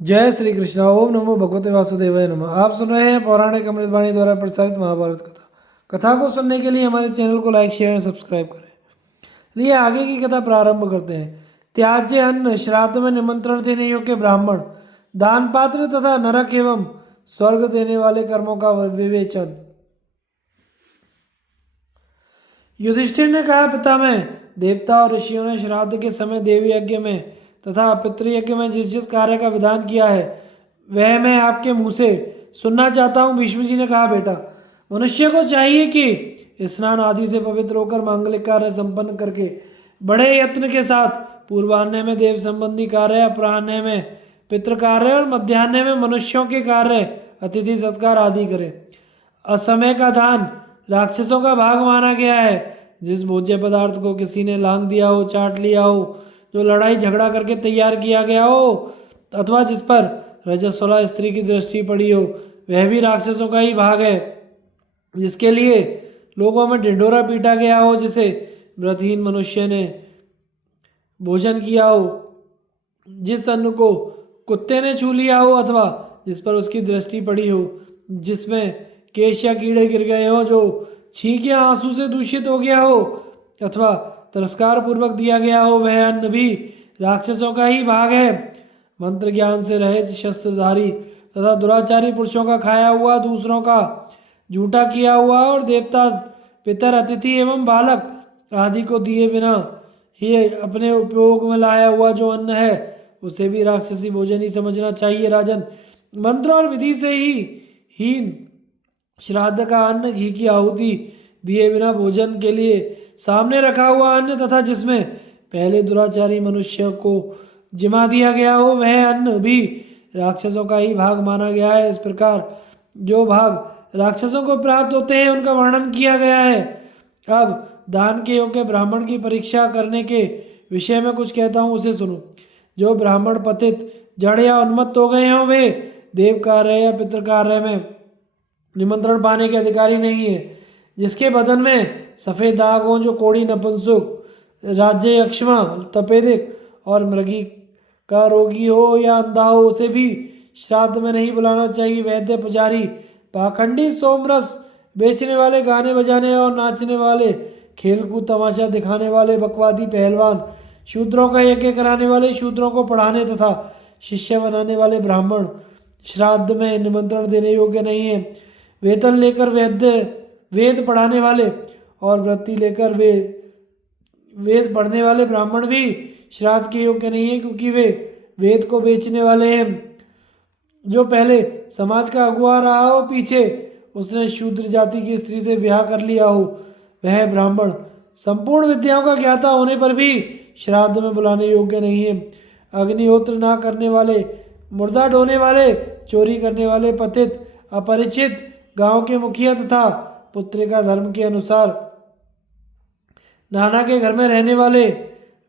जय श्री कृष्ण। ओम नमो भगवते वासुदेवाय नमः। आप सुन रहे हैं पौराणिक अमृतवाणी द्वारा प्रसारित महाभारत कथा। कथा को सुनने के लिए हमारे चैनल को लाइक शेयर और सब्सक्राइब करें। लिए आगे की कथा प्रारंभ करते हैं। त्याज्य अन्न, श्राद्ध में निमंत्रण देने योग्य ब्राह्मण, दान पात्र तथा नरक एवं स्वर्ग देने वाले कर्मों का विवेचन। युधिष्ठिर ने कहा, पितामह, देवता और ऋषियों ने श्राद्ध के समय देवी यज्ञ में तथा पितृयज्ञ में जिस जिस कार्य का विधान किया है वह मैं आपके मुंह से सुनना चाहता हूँ। भीष्म जी ने कहा, बेटा, मनुष्य को चाहिए कि स्नान आदि से पवित्र होकर मांगलिक कार्य संपन्न करके बड़े यत्न के साथ पूर्वाह्न में देव संबंधी कार्य, अपराह्न में पितृ कार्य और मध्याह्न में मनुष्यों के कार्य, अतिथि सत्कार आदि करे। असमय का दान राक्षसों का भाग माना गया है। जिस भोज्य पदार्थ को किसी ने लांग दिया हो, चाट लिया हो, जो लड़ाई झगड़ा करके तैयार किया गया हो, अथवा जिस पर रजस्वला स्त्री की दृष्टि पड़ी हो, वह भी राक्षसों का ही भाग है। जिसके लिए लोगों में ढिंढोरा पीटा गया हो, जिसे व्रतहीन मनुष्य ने भोजन किया हो, जिस अन्न को कुत्ते ने छू लिया हो, अथवा जिस पर उसकी दृष्टि पड़ी हो, जिसमें केश या कीड़े गिर गए हो, जो छींक या आंसू से दूषित हो गया हो, अथवा तिरस्कार पूर्वक दिया गया हो, वह अन्न भी राक्षसों का ही भाग है। मंत्र ज्ञान से रहित, शस्त्रधारी तथा दुराचारी पुरुषों का खाया हुआ, दूसरों का झूठा किया हुआ और देवता, पितर, अतिथि एवं बालक आदि को दिए बिना ही अपने उपयोग में लाया हुआ जो अन्न है, उसे भी राक्षसी भोजन ही समझना चाहिए। राजन, मंत्र और विधि से ही हीन श्राद्ध का अन्न, घी की आहुति दिए बिना भोजन के लिए सामने रखा हुआ अन्न तथा जिसमें पहले दुराचारी मनुष्य को जिमा दिया गया हो, वह अन्न भी राक्षसों का ही भाग माना गया है। इस प्रकार जो भाग राक्षसों को प्राप्त होते हैं उनका वर्णन किया गया है। अब दान के योग्य ब्राह्मण की परीक्षा करने के विषय में कुछ कहता हूँ, उसे सुनो। जो ब्राह्मण पतित, जड़ या उन्मत्त हो गए हों, वे देव कार्य या पितृ कार्य में निमंत्रण पाने के अधिकारी नहीं है। जिसके बदन में सफ़ेद दाग हों, जो कोढ़ी, नपुंसक, राज्य यक्ष्मा, तपेदिक और मृगी का रोगी हो या अंधा हो, उसे भी श्राद्ध में नहीं बुलाना चाहिए। वैद्य, पुजारी, पाखंडी, सोमरस बेचने वाले, गाने बजाने और नाचने वाले, खेलकूद तमाशा दिखाने वाले, बकवादी पहलवान, शूद्रों का यज्ञ कराने वाले, शूद्रों को पढ़ाने तथा शिष्य बनाने वाले ब्राह्मण श्राद्ध में निमंत्रण देने योग्य नहीं है। वेतन लेकर वेद पढ़ाने वाले और वृत्ति लेकर वेद पढ़ने वाले ब्राह्मण भी श्राद्ध के योग्य नहीं है, क्योंकि वे वेद को बेचने वाले हैं। जो पहले समाज का अगुआ रहा हो, पीछे उसने शूद्र जाति की स्त्री से ब्याह कर लिया हो, वह ब्राह्मण संपूर्ण विद्याओं का ज्ञाता होने पर भी श्राद्ध में बुलाने योग्य नहीं है। अग्निहोत्र ना करने वाले, मुर्दा ढोने वाले, चोरी करने वाले, पतित, अपरिचित, गांव के मुखिया तथा पुत्रिका धर्म के अनुसार नाना के घर में रहने वाले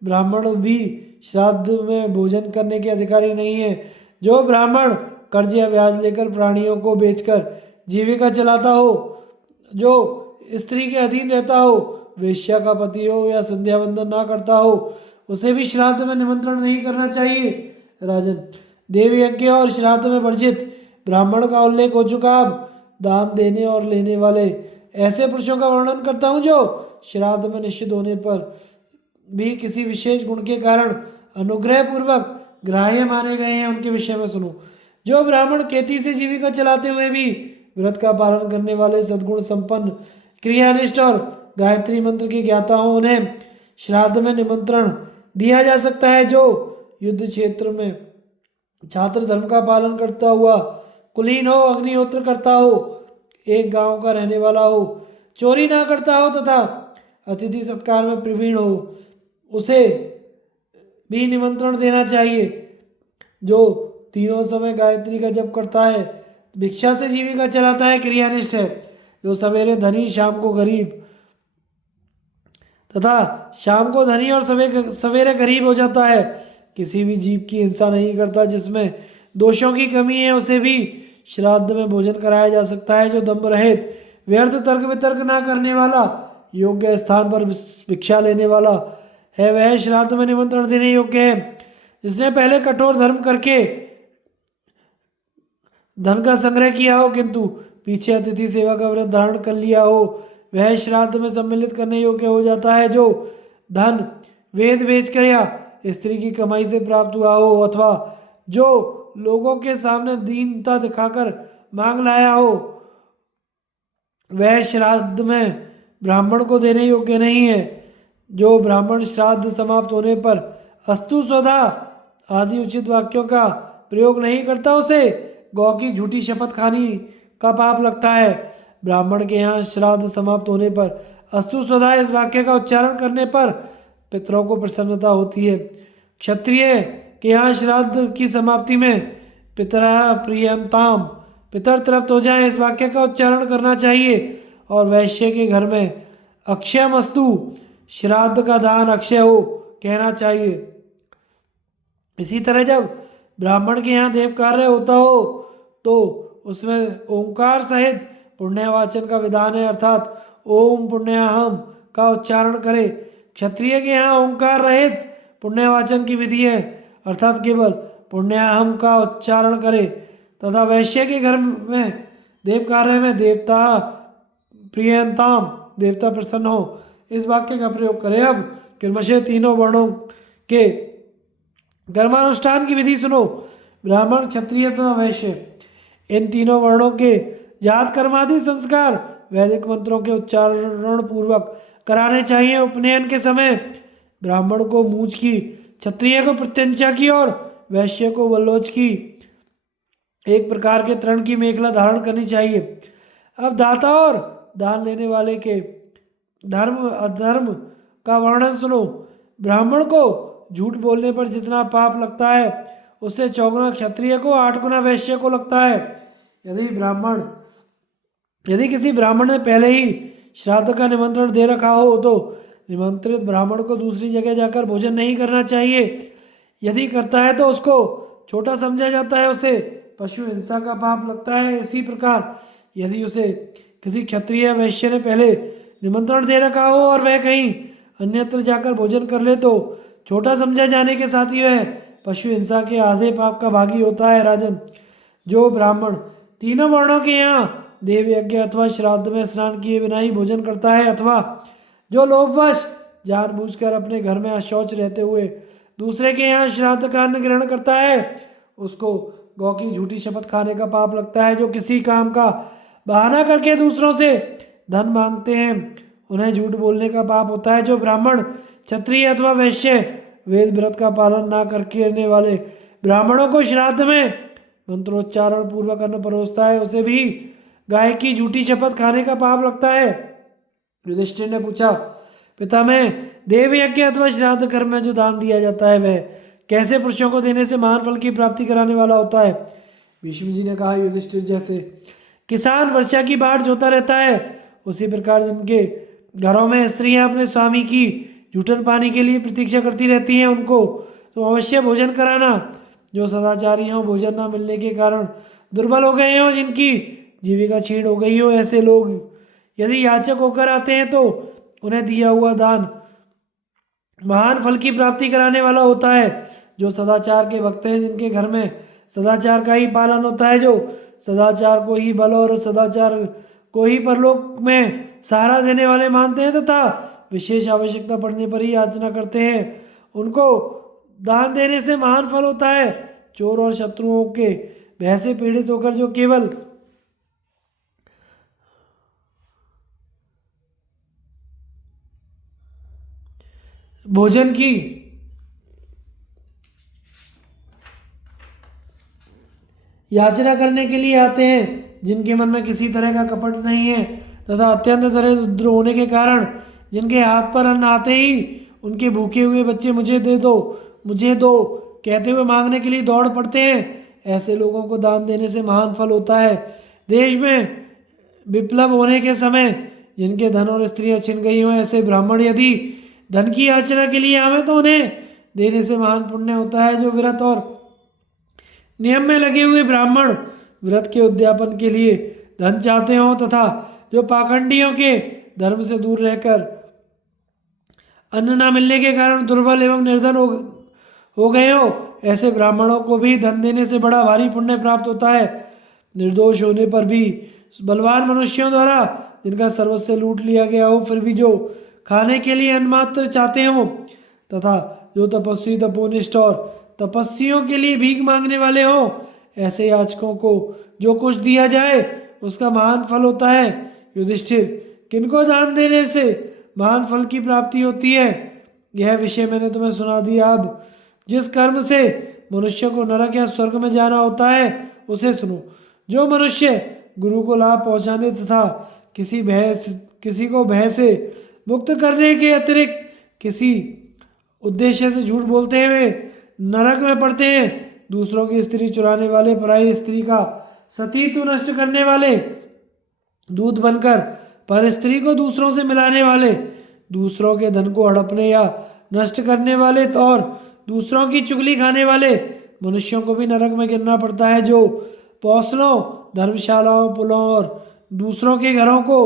ब्राह्मण भी श्राद्ध में भोजन करने के अधिकारी नहीं है। जो ब्राह्मण कर्ज या ब्याज लेकर प्राणियों को बेचकर जीविका चलाता हो, जो स्त्री के अधीन रहता हो, वेश्या का पति हो या संध्या वंदन ना करता हो, उसे भी श्राद्ध में निमंत्रण नहीं करना चाहिए। राजन, देव यज्ञ और श्राद्ध में वर्जित ब्राह्मण का उल्लेख हो चुका। अब दान देने और लेने वाले ऐसे पुरुषों का वर्णन करता हूँ जो श्राद्ध में निश्चित होने पर भी किसी विशेष गुण के कारण अनुग्रह पूर्वक ग्राह्य माने गए हैं। उनके विषय में सुनो। जो ब्राह्मण खेती से जीविका चलाते हुए भी व्रत का पालन करने वाले, सद्गुण संपन्न, क्रियानिष्ठ और गायत्री मंत्र के ज्ञाता हो, उन्हें श्राद्ध में निमंत्रण दिया जा सकता है। जो युद्ध क्षेत्र में छात्र धर्म का पालन करता हुआ कुलीन हो, अग्निहोत्र करता हो, एक गांव का रहने वाला हो, चोरी ना करता हो तथा अतिथि सत्कार में प्रवीण हो, उसे भी निमंत्रण देना चाहिए। जो तीनों समय गायत्री का जप करता है, भिक्षा से जीविका चलाता है, क्रियानिष्ठ है, जो सवेरे धनी, शाम को गरीब तथा शाम को धनी और सवेरे गरीब हो जाता है, किसी भी जीव की हिंसा नहीं करता, जिसमें दोषों की कमी है, उसे भी श्राद्ध में भोजन कराया जा सकता है। जो दम्भ रहित, व्यर्थ तर्क वितर्क ना करने वाला, योग्य स्थान पर भिक्षा लेने वाला है, वह श्राद्ध में निमंत्रण देने योग्य है। जिसने पहले कठोर धर्म करके धन का संग्रह किया हो किंतु पीछे अतिथि सेवा का व्रत धारण कर लिया हो, वह श्राद्ध में सम्मिलित करने योग्य हो जाता है। जो धन वेद बेचकर या स्त्री की कमाई से प्राप्त हुआ हो अथवा जो लोगों के सामने दीनता दिखाकर मांग लाया हो, वह श्राद्ध में ब्राह्मण को देने योग्य नहीं है। जो ब्राह्मण श्राद्ध समाप्त होने पर अस्तु स्वधा आदि उचित वाक्यों का प्रयोग नहीं करता, उसे गौ की झूठी शपथ खानी का पाप लगता है। ब्राह्मण के यहाँ श्राद्ध समाप्त होने पर अस्तु स्वधा इस वाक्य का उच्चारण करने पर पितरों को प्रसन्नता होती है। क्षत्रिय के यहाँ श्राद्ध की समाप्ति में पितरा प्रियंताम, पितर तृप्त हो जाए, इस वाक्य का उच्चारण करना चाहिए। और वैश्य के घर में अक्षयमस्तु, श्राद्ध का दान अक्षय हो, कहना चाहिए। इसी तरह जब ब्राह्मण के यहाँ देव कार्य होता हो तो उसमें ओंकार सहित पुण्यवाचन का विधान है, अर्थात ओम पुण्याहम का उच्चारण करे। क्षत्रिय के यहाँ ओंकार रहित पुण्यवाचन की विधि है, अर्थात केवल पुण्याहम का उच्चारण करे। तथा वैश्य के घर में देव कार्य में देवता प्रियंताम, देवता प्रसन्न हो, इस वाक्य का प्रयोग करें। अब क्रमशः तीनों वर्णों के कर्मानुष्ठान की विधि सुनो। ब्राह्मण, क्षत्रिय तथा वैश्य, इन तीनों वर्णों के जात कर्मादि संस्कार वैदिक मंत्रों के उच्चारण पूर्वक कराने चाहिए। उपनयन के समय ब्राह्मण को मूछ की, क्षत्रिय को प्रत्यंचा की और वैश्य को वल्लोच की एक प्रकार के तृण की मेखला धारण करनी चाहिए। अब दाता और दान लेने वाले के धर्म अधर्म का वर्णन सुनो। ब्राह्मण को झूठ बोलने पर जितना पाप लगता है उससे 4 गुना क्षत्रिय को, 8 गुना वैश्य को लगता है। यदि किसी ब्राह्मण ने पहले ही श्राद्ध का निमंत्रण दे रखा हो तो निमंत्रित ब्राह्मण को दूसरी जगह जाकर भोजन नहीं करना चाहिए। यदि करता है तो उसको छोटा समझा जाता है, उसे पशु हिंसा का पाप लगता है। इसी प्रकार यदि उसे किसी क्षत्रिय या वैश्य ने पहले निमंत्रण दे रखा हो और वह कहीं अन्यत्र जाकर भोजन कर ले तो छोटा समझा जाने के साथ ही वह पशु हिंसा के आधे पाप का भागी होता है। राजन, जो ब्राह्मण तीनों वर्णों के यहाँ देव यज्ञ अथवा श्राद्ध में स्नान किए बिना ही भोजन करता है अथवा जो लोभवश जानबूझकर अपने घर में अशौच रहते हुए दूसरे के यहाँ श्राद्ध का अन्न ग्रहण करता है, उसको गौ की झूठी शपथ खाने का पाप लगता है। जो किसी काम का बहाना करके दूसरों से धन मांगते हैं उन्हें झूठ बोलने का पाप होता है। जो ब्राह्मण, क्षत्रिय अथवा वैश्य वेद व्रत का पालन ना करने वाले ब्राह्मणों को श्राद्ध में मंत्रोच्चारण पूर्वक अन्न परोसता है, उसे भी गाय की झूठी शपथ खाने का पाप लगता है। युधिष्ठिर ने पूछा, पिता, में देव यज्ञ अथवा श्राद्ध कर्म में जो दान दिया जाता है वह कैसे पुरुषों को देने से महान फल की प्राप्ति कराने वाला होता है? भीष्म जी ने कहा, युधिष्ठिर, जैसे किसान वर्षा की बाट जोता रहता है उसी प्रकार जिनके घरों में स्त्रियां अपने स्वामी की जूठन पानी के लिए प्रतीक्षा करती रहती हैं उनको तो अवश्य भोजन कराना। जो सदाचारी हों, भोजन न मिलने के कारण दुर्बल हो गए हों, जिनकी जीविका छीण हो गई हो, ऐसे लोग यदि याचक होकर आते हैं तो उन्हें दिया हुआ दान महान फल की प्राप्ति कराने वाला होता है। जो सदाचार के भक्त हैं, जिनके घर में सदाचार का ही पालन होता है, जो सदाचार को ही बल और सदाचार को ही परलोक में सहारा देने वाले मानते हैं तथा विशेष आवश्यकता पड़ने पर ही याचना करते हैं, उनको दान देने से महान फल होता है। चोर और शत्रुओं के भय से पीड़ित होकर जो केवल भोजन की याचना करने के लिए आते हैं, जिनके मन में किसी तरह का कपट नहीं है तथा अत्यंत दरिद्र होने के कारण जिनके हाथ पर अन्न आते ही उनके भूखे हुए बच्चे मुझे दे दो, मुझे दो कहते हुए मांगने के लिए दौड़ पड़ते हैं, ऐसे लोगों को दान देने से महान फल होता है। देश में विप्लव होने के समय जिनके धन और स्त्रियां छिन गई हों, ऐसे ब्राह्मण यदि धन की याचना के लिए आवे तो उन्हें देने से महान पुण्य होता है। जो व्रत और नियम में लगे हुए ब्राह्मण व्रत के उद्यापन के लिए धन चाहते हों तथा जो पाखंडियों के धर्म से दूर रहकर अन्न न मिलने के कारण दुर्बल एवं निर्धन हो गए हो, ऐसे ब्राह्मणों को भी धन देने से बड़ा भारी पुण्य प्राप्त होता है। निर्दोष होने पर भी बलवान मनुष्यों द्वारा जिनका सर्वस्व लूट लिया गया हो, फिर भी जो खाने के लिए अन्न मात्र चाहते हो, तथा जो तपस्वी तपोनिष्ठ और तपस्वियों के लिए भीख मांगने वाले हो, ऐसे याचकों को जो कुछ दिया जाए उसका महान फल होता है। युधिष्ठिर, किनको दान देने से महान फल की प्राप्ति होती है, यह विषय मैंने तुम्हें सुना दिया। अब जिस कर्म से मनुष्य को नरक या स्वर्ग में जाना होता है उसे सुनो। जो मनुष्य गुरु को लाभ पहुंचाने तथा किसी को भय से मुक्त करने के अतिरिक्त किसी उद्देश्य से झूठ बोलते हुए नरक में पड़ते हैं, दूसरों की स्त्री चुराने वाले, पराई स्त्री का सतीत्व नष्ट करने वाले, दूध बनकर पर स्त्री को दूसरों से मिलाने वाले, दूसरों के धन को हड़पने या नष्ट करने वाले और दूसरों की चुगली खाने वाले मनुष्यों को भी नरक में गिरना पड़ता है। जो पौसलों, धर्मशालाओं, पुलों और दूसरों के घरों को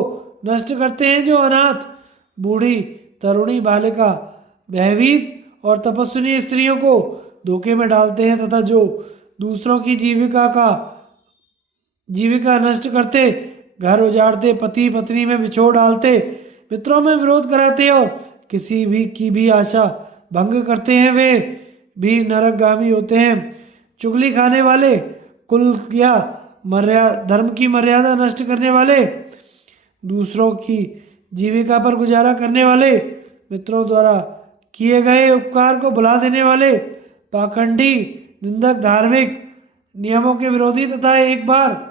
नष्ट करते हैं, जो अनाथ, बूढ़ी, तरुणी, बालिका, भयभीत और तपस्विनी स्त्रियों को धोखे में डालते हैं, तथा जो दूसरों की जीविका नष्ट करते, घर उजाड़ते, पति पत्नी में बिछोड़ डालते, मित्रों में विरोध कराते और किसी भी की भी आशा भंग करते हैं, वे भी नरकगामी होते हैं। चुगली खाने वाले, कुल या धर्म की मर्यादा नष्ट करने वाले, दूसरों की जीविका पर गुजारा करने वाले, मित्रों द्वारा किए गए उपकार को भुला देने वाले, पाखंडी, निंदक, धार्मिक नियमों के विरोधी तथा एक बार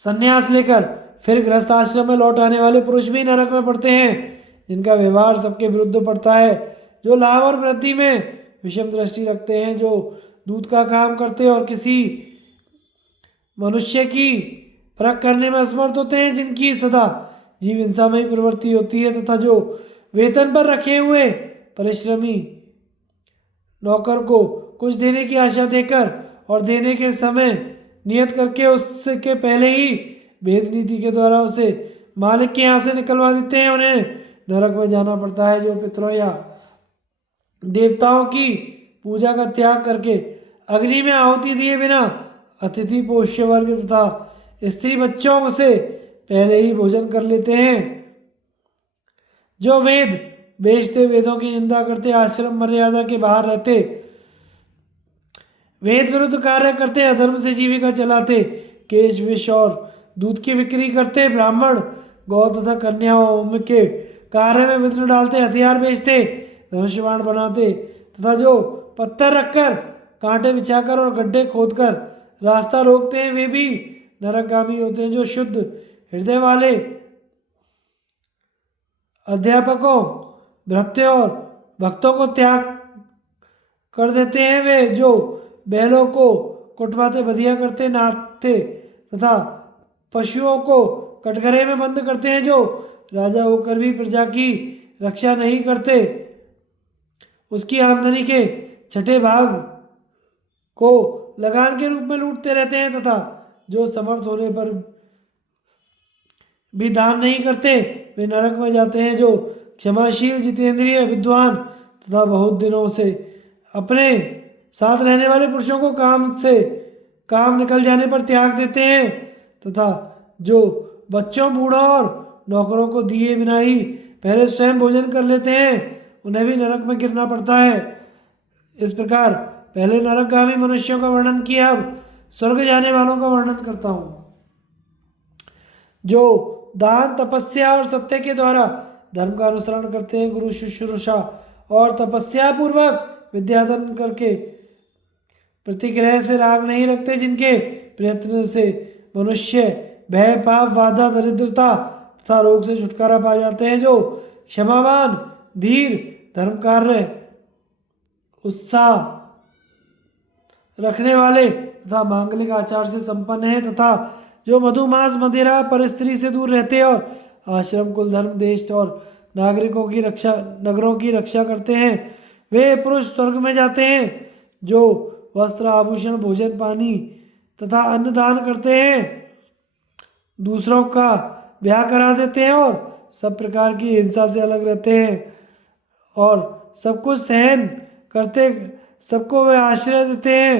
संन्यास लेकर फिर गृहस्थ आश्रम में लौट आने वाले पुरुष भी नरक में पड़ते हैं, जिनका व्यवहार सबके विरुद्ध पड़ता है, जो लाभ और वृद्धि में विषम दृष्टि रखते हैं, जो दूध का काम करते और किसी मनुष्य की परख करने में असमर्थ होते हैं, जिनकी सदा जीव हिंसा में ही प्रवृत्ति होती है, तथा जो वेतन पर रखे हुए परिश्रमी नौकर को कुछ देने की आशा देकर और देने के समय नियत करके उसके पहले ही भेद नीति के द्वारा उसे मालिक के यहाँ से निकलवा देते हैं, उन्हें नरक में जाना पड़ता है। जो पितरों या देवताओं की पूजा का त्याग करके अग्नि में आहुति दिए बिना अतिथि पोष्य वर्ग तथा स्त्री बच्चों से पहले ही भोजन कर लेते हैं, जो वेद बेचते, वेदों की निंदा करते, आश्रम मर्यादा के बाहर रहते, वेद विरुद्ध कार्य करते, अधर्म से जीविका चलाते, केश, विष और दूध की बिक्री करते, ब्राह्मण, गौ तथा कन्याओं के कार्य में विघ्न डालते, हथियार बेचते, धनुष बाण बनाते तथा जो पत्थर रखकर, कांटे बिछाकर और गड्ढे खोदकर रास्ता रोकते हैं, वे भी नरकगामी होते हैं। जो शुद्ध हृदय वाले अध्यापकों, भृत्यों और भक्तों को त्याग कर देते हैं, वे जो बैलों को कुटवाते, बधिया करते, नाचते तथा पशुओं को कटघरे में बंद करते हैं, जो राजा होकर भी प्रजा की रक्षा नहीं करते, उसकी आमदनी के छठे भाग को लगान के रूप में लूटते रहते हैं, तथा जो समर्थ होने पर भी दान नहीं करते, वे नरक में जाते हैं। जो क्षमाशील, जितेंद्रिय, विद्वान तथा बहुत दिनों से अपने साथ रहने वाले पुरुषों को काम निकल जाने पर त्याग देते हैं, तथा जो बच्चों, बूढ़ों और नौकरों को दिए बिना ही पहले स्वयं भोजन कर लेते हैं, उन्हें भी नरक में गिरना पड़ता है। इस प्रकार पहले नरकगामी मनुष्यों का वर्णन किया, अब स्वर्ग जाने वालों का वर्णन करता हूँ। जो दान, तपस्या और सत्य के द्वारा धर्म का अनुसरण करते हैं, गुरु शुश्रूषा और तपस्या पूर्वक विद्यादान करके प्रतिग्रह से राग नहीं रखते, जिनके प्रयत्न से मनुष्य भय, पाप, बाधा, दरिद्रता तथा रोग से छुटकारा पा जाते हैं, जो क्षमावान, धीर, धर्म कार्य, उत्साह रखने वाले तथा मांगलिक आचार से संपन्न है, तथा जो मधुमांस, मदिरा, पर स्त्री से दूर रहते और आश्रम, कुल, धर्म, देश और नगरों की रक्षा करते हैं, वे पुरुष स्वर्ग में जाते हैं। जो वस्त्र, आभूषण, भोजन, पानी तथा अन्न दान करते हैं, दूसरों का ब्याह करा देते हैं और सब प्रकार की हिंसा से अलग रहते हैं और सब कुछ सहन करते, सबको वे आश्रय देते हैं,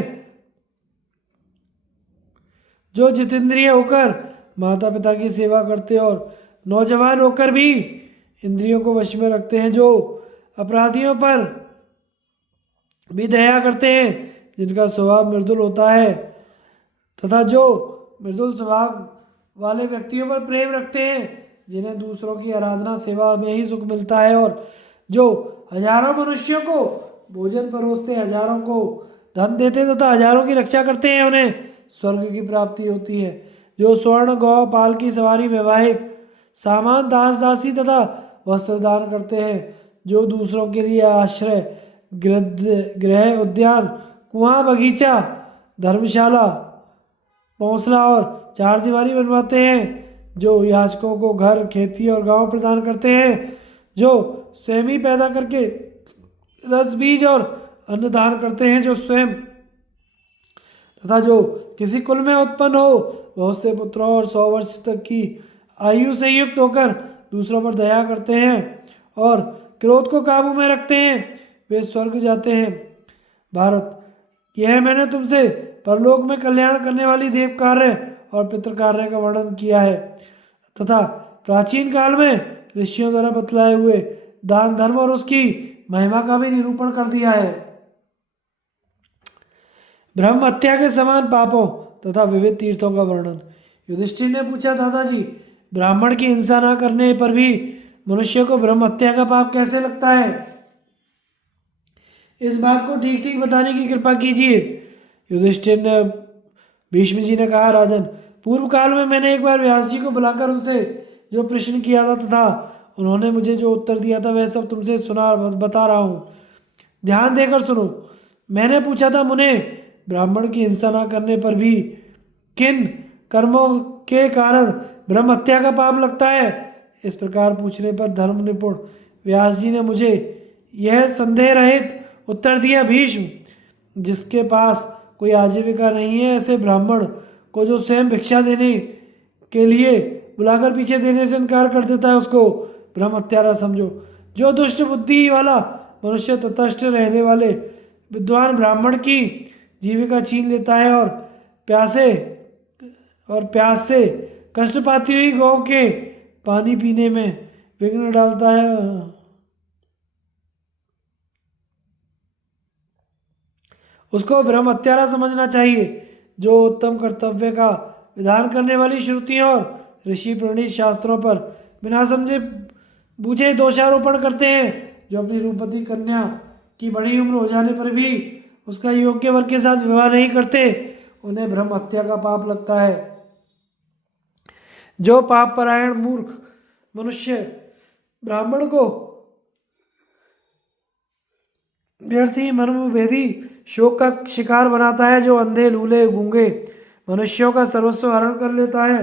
जो जितेंद्रिय होकर माता पिता की सेवा करते और नौजवान होकर भी इंद्रियों को वश में रखते हैं, जो अपराधियों पर भी दया करते हैं, जिनका स्वभाव मृदुल होता है, तथा जो मृदुल स्वभाव वाले व्यक्तियों पर प्रेम रखते हैं, जिन्हें दूसरों की आराधना सेवा में ही सुख मिलता है, और जो हजारों मनुष्यों को भोजन परोसते, हजारों को धन देते तथा हजारों की रक्षा करते हैं, उन्हें स्वर्ग की प्राप्ति होती है। जो स्वर्ण गौ पाल की सवारी वैवाहिक सामान दास दासी तथा वस्त्र दान करते हैं, जो दूसरों के लिए आश्रय गृह उद्यान कुआं बगीचा धर्मशाला पौंसला और चार दीवारी बनवाते हैं, जो याचकों को घर खेती और गांव प्रदान करते हैं, जो स्वयं ही पैदा करके रस बीज और अन्न दान करते हैं, जो स्वयं तथा जो किसी कुल में उत्पन्न हो बहुत से पुत्रों और 100 वर्ष तक की आयु से युक्त होकर दूसरों पर दया करते हैं और क्रोध को काबू में रखते हैं, वे स्वर्ग जाते हैं। भारत, यह मैंने तुमसे परलोक में कल्याण करने वाली देव कार्य और पितृ कार्य का वर्णन किया है तथा प्राचीन काल में ऋषियों द्वारा बतलाए हुए दान धर्म और उसकी महिमा का भी निरूपण कर दिया है। ब्रह्म हत्या के समान पापों तथा विविध तीर्थों का वर्णन। युधिष्ठिर ने पूछा, दादाजी, ब्राह्मण की हिंसा न करने पर भी मनुष्य को ब्रह्म हत्या का पाप कैसे लगता है? इस बात को ठीक ठीक बताने की कृपा कीजिए। युधिष्ठिर ने भीष्म जी ने कहा, राजन, पूर्व काल में मैंने एक बार व्यास जी को बुलाकर उनसे जो प्रश्न किया था तथा उन्होंने मुझे जो उत्तर दिया था वह सब तुमसे सुना बता रहा हूँ, ध्यान देकर सुनो। मैंने पूछा था, मुने, ब्राह्मण की हिंसा न करने पर भी किन कर्मों के कारण ब्रह्म हत्या का पाप लगता है? इस प्रकार पूछने पर धर्म निपुण व्यास जी ने मुझे यह संदेह रहित उत्तर दिया, भीष्म, जिसके पास कोई आजीविका नहीं है, ऐसे ब्राह्मण को जो स्वयं भिक्षा देने के लिए बुलाकर पीछे देने से इनकार कर देता है, उसको ब्रह्म हत्यारा समझो। जो दुष्ट बुद्धि वाला मनुष्य तटस्थ रहने वाले विद्वान ब्राह्मण की जीविका छीन लेता है और प्यास से कष्ट पाती हुई गौ के पानी पीने में विघ्न डालता है, उसको ब्रह्म हत्यारा समझना चाहिए। जो उत्तम कर्तव्य का विधान करने वाली श्रुतियों और ऋषि प्रणीत शास्त्रों पर बिना समझे बूझे दोषारोपण करते हैं, जो अपनी रूपवती कन्या की बड़ी उम्र हो जाने पर भी उसका योग्य वर के साथ विवाह नहीं करते, उन्हें ब्रह्म हत्या का पाप लगता है। जो पाप परायण मूर्ख मनुष्य ब्राह्मण को व्यर्थ ही मर्मभेदी शोक का शिकार बनाता है, जो अंधे लूले गूंगे मनुष्यों का सर्वस्व हरण कर लेता है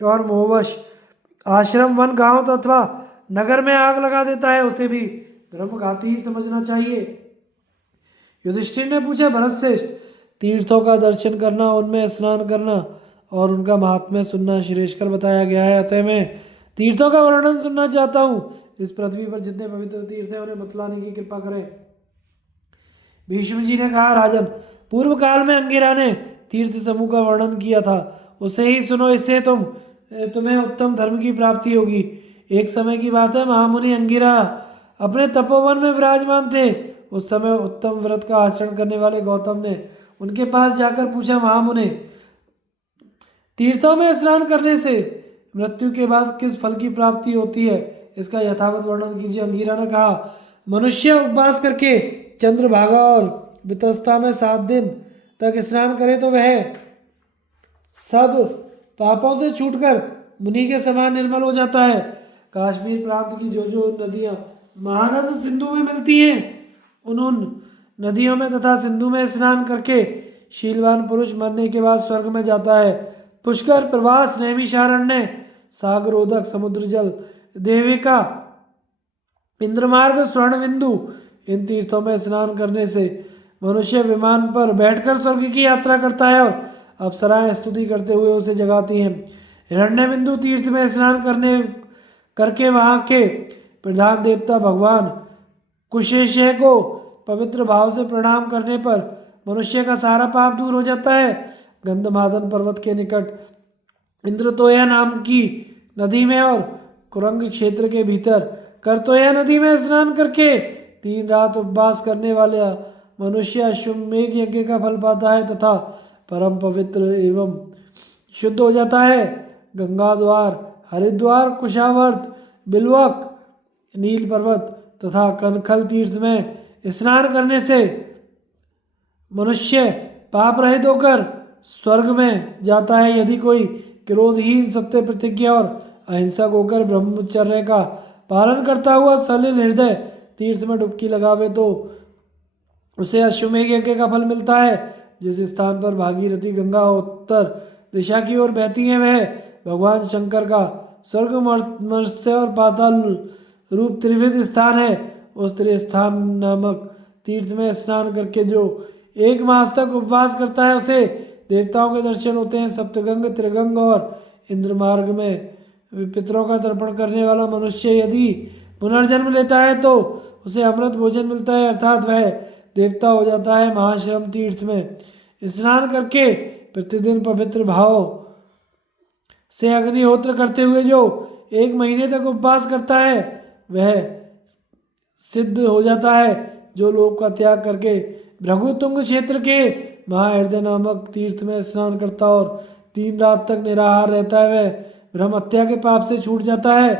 और मोहवश आश्रम वन गांव अथवा नगर में आग लगा देता है, उसे भी ब्रह्मघाती ही समझना चाहिए। युधिष्ठिर ने पूछा, भरतश्रेष्ठ, तीर्थों का दर्शन करना, उनमें स्नान करना और उनका महात्म्य सुनना श्रेष्ठकर बताया गया है, अतः मैं तीर्थों का वर्णन सुनना चाहता हूँ। इस पृथ्वी पर जितने पवित्र तीर्थ हैं उन्हें बतलाने की कृपा करें। भीष्म जी ने कहा, राजन, पूर्व काल में अंगिरा ने तीर्थ समूह का वर्णन किया था, उसे ही सुनो, इससे तुम्हें उत्तम धर्म की प्राप्ति होगी। एक समय की बात है, महामुनि अंगिरा अपने तपोवन में विराजमान थे। उस समय उत्तम व्रत का आचरण करने वाले गौतम ने उनके पास जाकर पूछा, महामुने, तीर्थों में स्नान करने से मृत्यु के बाद किस फल की प्राप्ति होती है, इसका यथावत वर्णन कीजिए। अंगिरा ने कहा, मनुष्य उपवास करके चंद्रभागा और वितस्ता में 7 दिन तक स्नान करे तो वह सब पापों से छूटकर मुनि के समान निर्मल हो जाता है। कश्मीर प्रांत की जो नदियाँ महानद सिंधु में मिलती हैं, उन नदियों में तथा सिंधु में स्नान करके शीलवान पुरुष मरने के बाद स्वर्ग में जाता है। पुष्कर, प्रवास, नैमिषारण्य, सागरोदक, समुद्र जल, देविका, इंद्रमार्ग, स्वर्णबिंदु, इन तीर्थों में स्नान करने से मनुष्य विमान पर बैठकर स्वर्ग की यात्रा करता है और अप्सराएं स्तुति करते हुए उसे जगाती हैं। हिरण्यबिंदु तीर्थ में स्नान करके वहाँ के प्रधान देवता भगवान कुशेश्वर को पवित्र भाव से प्रणाम करने पर मनुष्य का सारा पाप दूर हो जाता है। गंधमादन पर्वत के निकट इंद्रतोया नाम की नदी में और कुरंग क्षेत्र के भीतर करतोया नदी में स्नान करके 3 रात उपवास करने वाला मनुष्य अश्वमेघ यज्ञ का फल पाता है तथा परम पवित्र एवं शुद्ध हो जाता है। गंगा द्वार, हरिद्वार, कुशावर्त, बिल्वक, नील पर्वत तथा कनखल तीर्थ में स्नान करने से मनुष्य पाप रहित होकर स्वर्ग में जाता है। यदि कोई क्रोधहीन, सत्य प्रतिज्ञा और अहिंसक होकर ब्रह्मचर्य का पालन करता हुआ सलिल हृदय तीर्थ में डुबकी लगावे तो उसे अश्वमेघ यज्ञ का फल मिलता है। जिस स्थान पर भागीरथी गंगा उत्तर दिशा की ओर बहती है वह भगवान शंकर का स्वर्ग, मर्त्य और पाताल रूप त्रिविध स्थान है। उस त्रिस्थान नामक तीर्थ में स्नान करके जो 1 मास तक उपवास करता है उसे देवताओं के दर्शन होते हैं। सप्तगंग, त्रिगंग और इंद्र मार्ग में पितरों का तर्पण करने वाला मनुष्य यदि पुनर्जन्म लेता है तो उसे अमृत भोजन मिलता है, अर्थात वह देवता हो जाता है। महाश्रम तीर्थ में स्नान करके प्रतिदिन पवित्र भाव से अग्निहोत्र करते हुए जो 1 महीने तक उपवास करता है वह सिद्ध हो जाता है। जो लोक का त्याग करके भृगुतुंग क्षेत्र के महाहृदय नामक तीर्थ में स्नान करता और 3 रात तक निराहार रहता है वह ब्रह्म हत्या के पाप से छूट जाता है।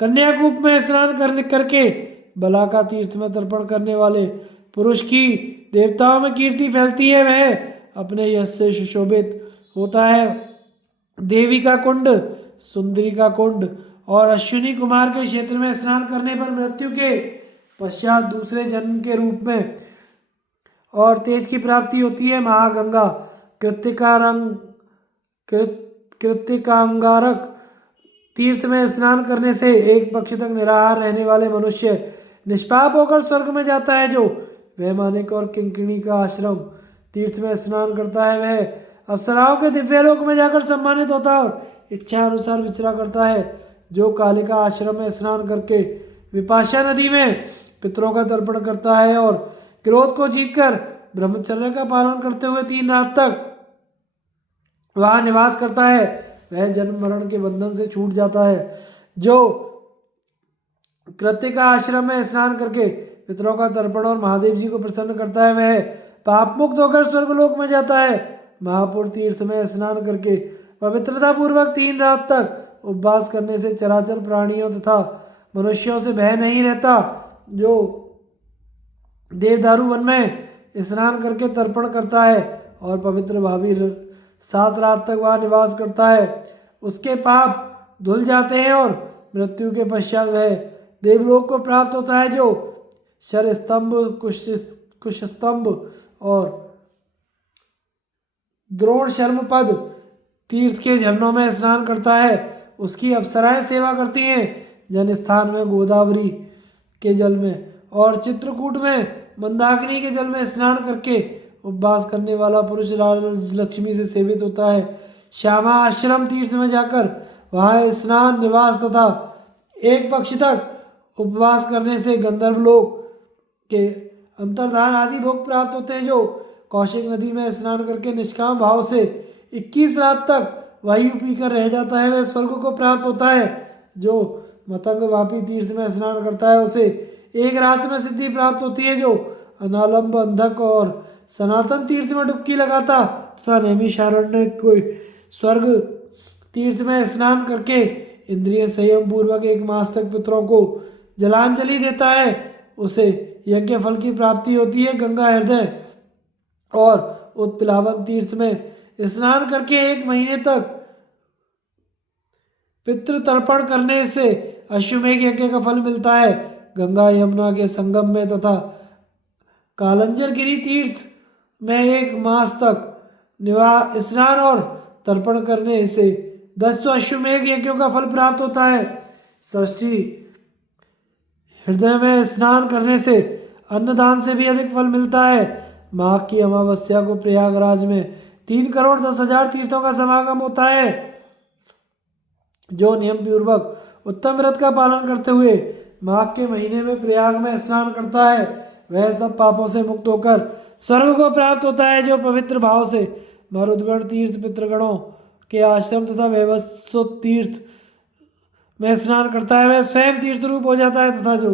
कन्याकूप में स्नान करने करके बलाका तीर्थ में तर्पण करने वाले पुरुष की देवताओं में कीर्ति फैलती है, वह अपने यश से सुशोभित होता है। देवी का कुंड, सुंदरी का कुंड और अश्विनी कुमार के क्षेत्र में स्नान करने पर मृत्यु के पश्चात दूसरे जन्म के रूप में और तेज की प्राप्ति होती है। महागंगा, कृत्तिकांगारक तीर्थ में स्नान करने से 1 पक्ष तक निराहार रहने वाले मनुष्य निष्पाप होकर स्वर्ग में जाता है। जो वैमानिक और किंकिणी का आश्रम तीर्थ में स्नान करता है वह अप्सराओं के दिव्यलोक में जाकर सम्मानित होता है और इच्छा अनुसार विचरा करता है। जो कालिका आश्रम में स्नान करके विपाशा नदी में पितरों का तर्पण करता है और क्रोध को जीतकर ब्रह्मचर्य का पालन करते हुए 3 रात तक वहां निवास करता है वह जन्म मरण के बंधन से छूट जाता है। जो कृत्तिका आश्रम में स्नान करके पितरों का तर्पण और महादेव जी को प्रसन्न करता है वह पाप मुक्त होकर स्वर्गलोक में जाता है। महापुर तीर्थ में स्नान करके पवित्रता पूर्वक 3 रात तक उपवास करने से चराचर प्राणियों तथा मनुष्यों से भय नहीं रहता। जो देवदारू वन में स्नान करके तर्पण करता है और पवित्र भावी 7 रात तक वहाँ निवास करता है उसके पाप धुल जाते हैं और मृत्यु के पश्चात वह देवलोक को प्राप्त होता है। जो शर स्तंभ, कुश स्तंभ और द्रोण शर्म पद तीर्थ के झरनों में स्नान करता है उसकी अप्सराएं सेवा करती हैं। जन स्थान में गोदावरी के जल में और चित्रकूट में मंदाकिनी के जल में स्नान करके उपवास करने वाला पुरुष लक्ष्मी से सेवित होता है। श्यामा आश्रम तीर्थ में जाकर वहाँ स्नान, निवास तथा 1 पक्ष तक उपवास करने से गंधर्व लोक के अंतर्धान आदि भोग प्राप्त होते हैं। जो कौशिक नदी में स्नान करके निष्काम भाव से 21 रात तक वायु पीकर रह जाता है वह स्वर्ग को प्राप्त होता है। जो मतंग वापी तीर्थ में स्नान करता है उसे 1 रात में सिद्धि प्राप्त होती है। जो अनालंब, अंधक और सनातन तीर्थ में डुबकी लगाता तथा नैमिषारण्य कोई स्वर्ग तीर्थ में स्नान करके इंद्रिय संयम पूर्वक 1 मास तक पितरों को जलांजलि देता है उसे यज्ञ फल की प्राप्ति होती है। गंगा हृदय और उत्पिलावन तीर्थ में स्नान करके 1 महीने तक पितृ तर्पण करने से अश्वमेघ यज्ञ का फल मिलता है। गंगा यमुना के संगम में तथा कालंजर गिरी तीर्थ में 1 मास तक स्नान और तर्पण करने से 10 अश्वमेघ यज्ञों का फल प्राप्त होता है। षष्ठी हृदय में स्नान करने से अन्नदान से भी अधिक फल मिलता है। माघ की अमावस्या को प्रयागराज में 3,10,00,000 तीर्थों का समागम होता है। जो नियम पूर्वक उत्तम व्रत का पालन करते हुए माघ के महीने में प्रयाग में स्नान करता है वह सब पापों से मुक्त होकर स्वर्ग को प्राप्त होता है। जो पवित्र भाव से मरुदगण तीर्थ, पितृगणों के आश्रम तथा वैवस्वत तीर्थ में स्नान करता है वह स्वयं तीर्थ रूप हो जाता है, तथा जो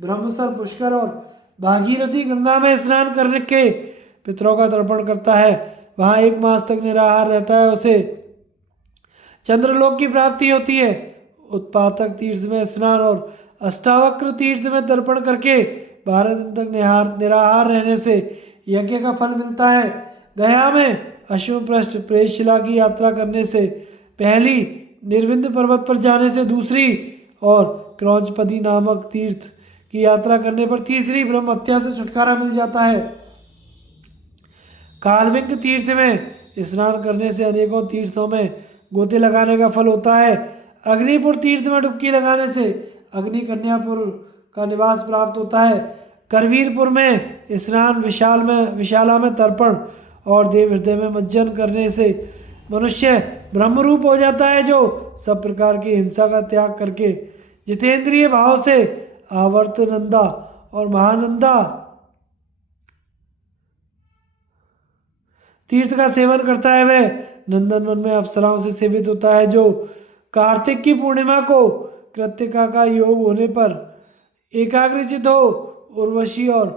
ब्रह्मसर, पुष्कर और भागीरथी गंगा में स्नान करने के पितरों का तर्पण करता है, वहाँ 1 मास तक निराहार रहता है, उसे चंद्रलोक की प्राप्ति होती है। उत्पातक तीर्थ में स्नान और अष्टावक्र तीर्थ में तर्पण करके 12 दिन तक निराहार रहने से यज्ञ का फल मिलता है। गया में अश्वपृष्ठ प्रेतशिला की यात्रा करने से पहली, निर्विंद पर्वत पर जाने से दूसरी और क्रौंचपदी नामक तीर्थ की यात्रा करने पर तीसरी ब्रह्म हत्या से छुटकारा मिल जाता है। कालविंग तीर्थ में स्नान करने से अनेकों तीर्थों में गोते लगाने का फल होता है। अग्निपुर तीर्थ में डुबकी लगाने से अग्नि कन्यापुर का निवास प्राप्त होता है। करवीरपुर में स्नान, विशाला में तर्पण और देव हृदय में मज्जन करने से मनुष्य ब्रह्मरूप हो जाता है, जो सब प्रकार की हिंसा का त्याग करके जितेंद्रिय भाव से आवर्तनंदा और महानंदा तीर्थ का सेवन करता है वह नंदनवन में अप्सराओं से सेवित होता है, जो कार्तिक की पूर्णिमा को कृत्तिका का योग होने पर एकाग्रचित हो उर्वशी और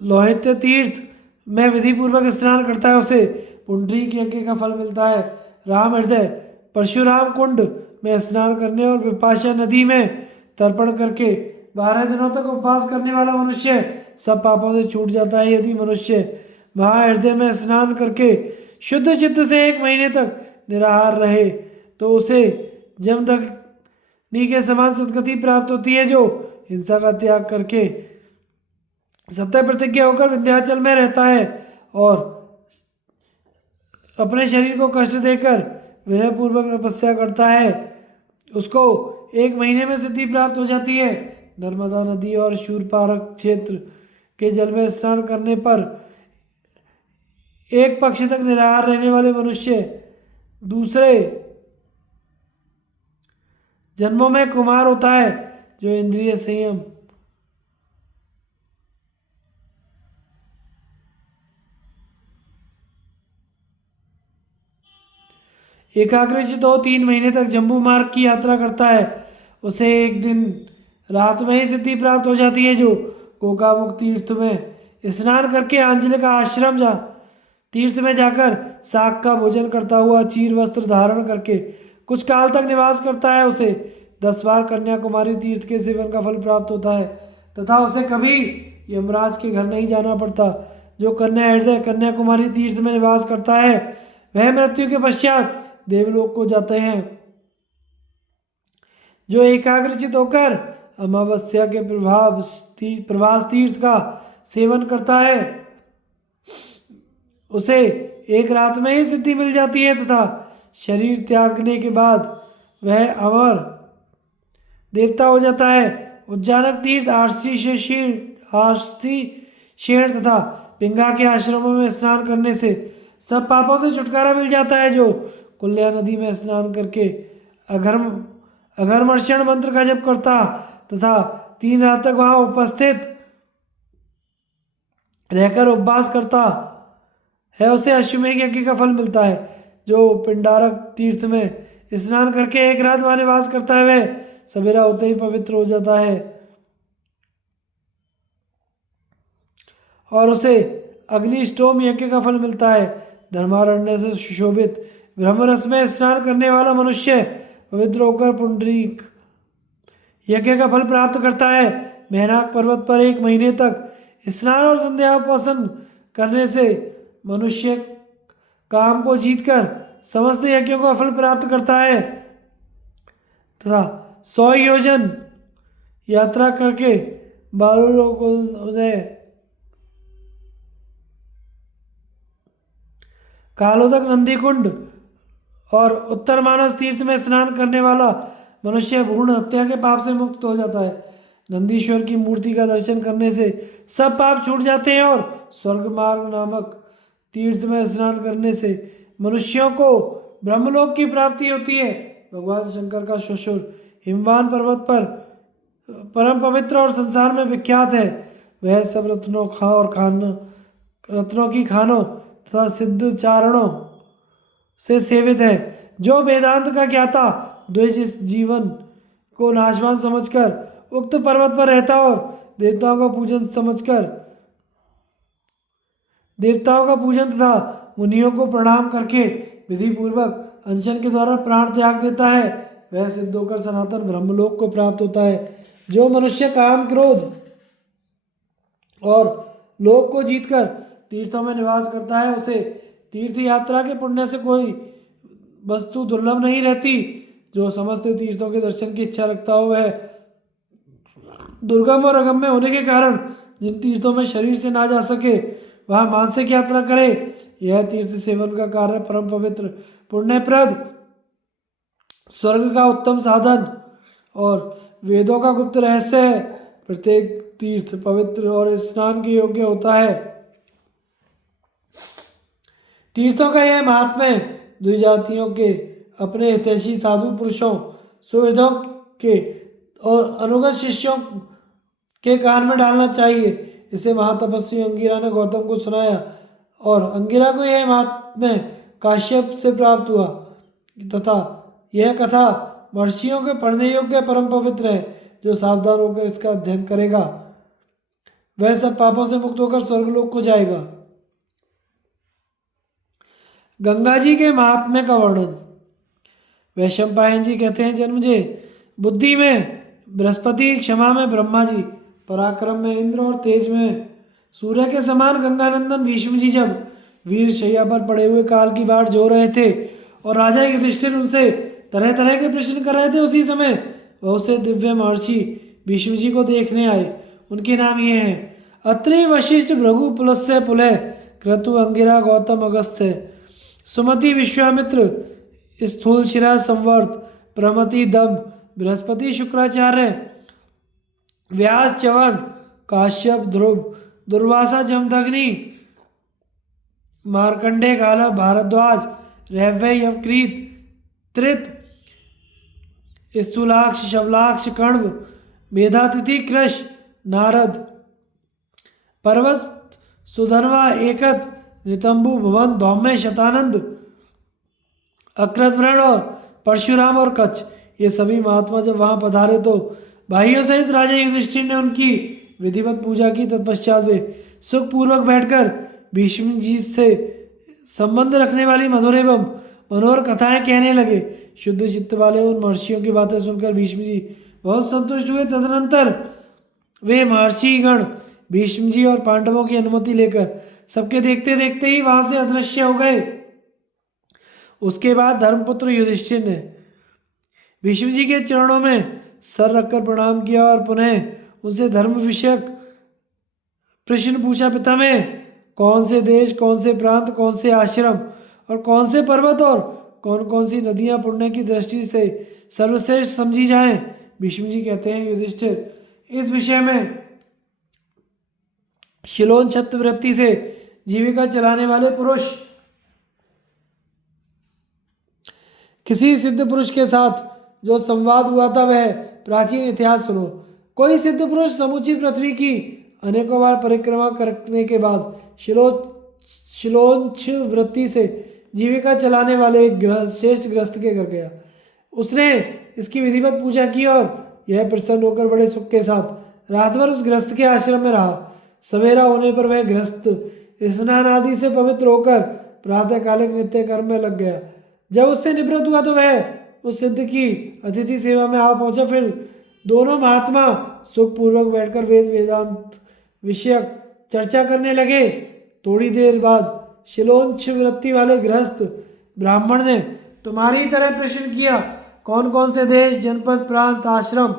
लोहित्य तीर्थ में विधि पूर्वक स्नान करता है, उसे पुंडरीक यज्ञ का फल मिलता है। राम हृदय, परशुराम कुंड में स्नान करने और विपाशा नदी में तर्पण करके 12 दिनों तक उपवास करने वाला मनुष्य सब पापों से छूट जाता है। यदि मनुष्य महाहृदय में स्नान करके शुद्ध चित्त से 1 महीने तक निराहार रहे तो उसे जमदग्नि के समान सद्गति प्राप्त होती है, जो हिंसा का त्याग करके सत्य प्रतिज्ञा होकर विंध्याचल में रहता है और अपने शरीर को कष्ट देकर विनयपूर्वक तपस्या करता है, उसको 1 महीने में सिद्धि प्राप्त हो जाती है। नर्मदा नदी और शूरपारक क्षेत्र के जल में स्नान करने पर 1 पक्ष तक निराहार रहने वाले मनुष्य दूसरे जन्मों में कुमार होता है, जो इंद्रिय संयम, एकाग्रचित हो 3 महीने तक जम्बू मार्ग की यात्रा करता है, उसे 1 दिन रात में ही सिद्धि प्राप्त हो जाती है, जो गोकामुख तीर्थ में स्नान करके आंजल का आश्रम तीर्थ में जाकर साग का भोजन करता हुआ चीर वस्त्र धारण करके कुछ काल तक निवास करता है, उसे 10 बार कन्याकुमारी तीर्थ के सेवन का फल प्राप्त होता है तथा उसे कभी यमराज के घर नहीं जाना पड़ता। जो कन्या हृदय कन्याकुमारी तीर्थ में निवास करता है वह मृत्यु के पश्चात देवलोक को जाते हैं। जो एकाग्रचित होकर अमावस्या के प्रभास तीर्थ का सेवन करता है उसे 1 रात में ही सिद्धि मिल जाती है तथा शरीर त्यागने के बाद वह अमर देवता हो जाता है। उज्जानक तीर्थ, आरसी शेण तथा पिंगा के आश्रमों में स्नान करने से सब पापों से छुटकारा मिल जाता है। जो कुल्या नदी में स्नान करके अघर्मर्षण मंत्र का जप करता तथा 3 रात तक वहां उपस्थित रहकर उपवास करता है, उसे अश्वमेध यज्ञ का फल मिलता है। जो पिंडारक तीर्थ में स्नान करके 1 रात वहां निवास करता है वह सवेरा होते ही पवित्र हो जाता है और उसे अग्निष्टोम यज्ञ का फल मिलता है। धर्मारण्य से सुशोभित ब्रह्मरस में स्नान करने वाला मनुष्य पवित्र होकर पुंडरीक यज्ञ का फल प्राप्त करता है। मेहनाक पर्वत पर 1 महीने तक स्नान और संध्यावसन करने से मनुष्य काम को जीतकर समस्त यज्ञों का फल प्राप्त करता है तथा 100 योजन यात्रा करके बालोदय कालोदक नंदीकुंड और उत्तर मानस तीर्थ में स्नान करने वाला मनुष्य भ्रूण हत्या के पाप से मुक्त हो जाता है। नंदीश्वर की मूर्ति का दर्शन करने से सब पाप छूट जाते हैं और स्वर्ग मार्ग नामक तीर्थ में स्नान करने से मनुष्यों को ब्रह्मलोक की प्राप्ति होती है। भगवान शंकर का ससुर हिमवान पर्वत पर परम पवित्र और संसार में विख्यात है। वह सब रत्नों की खानों तथा सिद्ध चारणों से सेवित है। जो वेदांत का ज्ञाता द्वेष इस जीवन को नाशवान समझकर उक्त पर्वत पर रहता और देवताओं का पूजन तथा मुनियों को प्रणाम करके विधि पूर्वक अनशन के द्वारा प्राण त्याग देता है, वह सिद्ध होकर सनातन ब्रह्मलोक को प्राप्त होता है। जो मनुष्य काम क्रोध और लोभ को जीतकर तीर्थों में निवास करता है, उसे तीर्थ यात्रा के पुण्य से कोई वस्तु दुर्लभ नहीं रहती। जो समस्त तीर्थों के दर्शन की इच्छा रखता हो, वह दुर्गम और अगम्य होने के कारण जिन तीर्थों में शरीर से ना जा सके, वह मानसिक यात्रा करे। यह तीर्थ सेवन का कार्य परम पवित्र, पुण्यप्रद, स्वर्ग का उत्तम साधन और वेदों का गुप्त रहस्य है। प्रत्येक तीर्थ पवित्र और स्नान के योग्य होता है। तीर्थों का यह महात्म्य द्विजातियों के अपने हितैषी साधु पुरुषों, सुहृदों के और अनुगत शिष्यों के कान में डालना चाहिए। इसे महातपस्वी अंगिरा ने गौतम को सुनाया और अंगिरा को यह महात्म्य काश्यप से प्राप्त हुआ तथा यह कथा महर्षियों के पढ़ने योग्य परम पवित्र है। जो सावधान होकर इसका अध्ययन करेगा, वह सब पापों से मुक्त होकर स्वर्गलोक को जाएगा। गंगा जी के महात्म्य का वर्णन। वैशंपायन जी कहते हैं, जन्मजय, बुद्धि में बृहस्पति, क्षमा में ब्रह्मा जी, पराक्रम में इंद्र और तेज में सूर्य के समान गंगानंदन भीष्म जी जब वीर शैया पर पड़े हुए काल की बाट जो रहे थे और राजा युधिष्ठिर उनसे तरह तरह के प्रश्न कर रहे थे, उसी समय बहुत से दिव्य महर्षि भीष्म जी को देखने आए। उनके नाम ये हैं: अत्रि, वशिष्ठ, भृगु, पुलस्त्य, पुलह, क्रतु, अंगिरा, गौतम, अगस्त्य, सुमति, विश्वामित्र, स्थूल शिरा, संवर्त, प्रमति, दम, बृहस्पति, शुक्राचार्य, व्यास, च्यवन, काश्यप, ध्रुव, दुर्वासा, जमदग्नि, मार्कंडे, गालव, भारद्वाज, रहव्य, यवक्रीत, त्रित, स्थूलाक्ष, शबलाक्ष, कण्व, मेधातिथि, कृश, नारद, पर्वत, सुधन्वा, एकत, नितंबु, भुवन, धौम्य, शतानंद, अक्रतवृण और परशुराम और कच्छ, ये सभी महात्मा जब वहां पधारे तो भाइयों सहित राजा युधिष्ठिर ने उनकी विधिवत पूजा की। तत्पश्चात वे सुखपूर्वक बैठकर भीष्म जी से संबंध रखने वाली मधुर एवं मनोहर कथाएं कहने लगे। शुद्ध चित्त वाले उन महर्षियों की बातें सुनकर भीष्म जी बहुत संतुष्ट हुए। तदनंतर वे महर्षिगण भीष्म जी और पांडवों की अनुमति लेकर सबके देखते देखते ही वहां से अदृश्य हो गए। उसके बाद धर्मपुत्र युधिष्ठिर ने भीष्म जी के चरणों में सर रखकर प्रणाम किया और पुनः उनसे धर्म विषयक प्रश्न पूछा। पितामह, कौन से देश, कौन से प्रांत, कौन से आश्रम और कौन से पर्वत और कौन कौन सी नदियां पुण्य की दृष्टि से सर्वश्रेष्ठ समझी जाएं? भीष्म जी कहते हैं, युधिष्ठिर, इस विषय में शिलोन छत्रवृत्ति से जीविका चलाने वाले पुरुष किसी सिद्ध पुरुष के साथ जो संवाद हुआ था, वह प्राचीन इतिहास सुनो। कोई सिद्ध पुरुष समुचित पृथ्वी की अनेकों बार परिक्रमा करने के बाद शिलोंछ वृत्ति से जीविका चलाने वाले एक श्रेष्ठ गृहस्थ के घर गया। उसने इसकी विधिवत पूजा की और यह प्रसन्न होकर बड़े सुख के साथ रात भर उस गृहस्थ के आश्रम में रहा। सवेरा होने पर वह गृहस्थ स्नान आदि से पवित्र होकर प्रातःकालिक नित्य कर्म में लग गया। जब उससे निवृत्त हुआ तो वह उस सिद्ध की अतिथि सेवा में आ पहुंचा। फिर दोनों महात्मा सुखपूर्वक बैठकर वेदांत विषयक चर्चा करने लगे। थोड़ी देर बाद शिलोंछ वृत्ति वाले गृहस्थ ब्राह्मण ने तुम्हारी तरह प्रश्न किया, कौन कौन से देश, जनपद, प्रांत, आश्रम,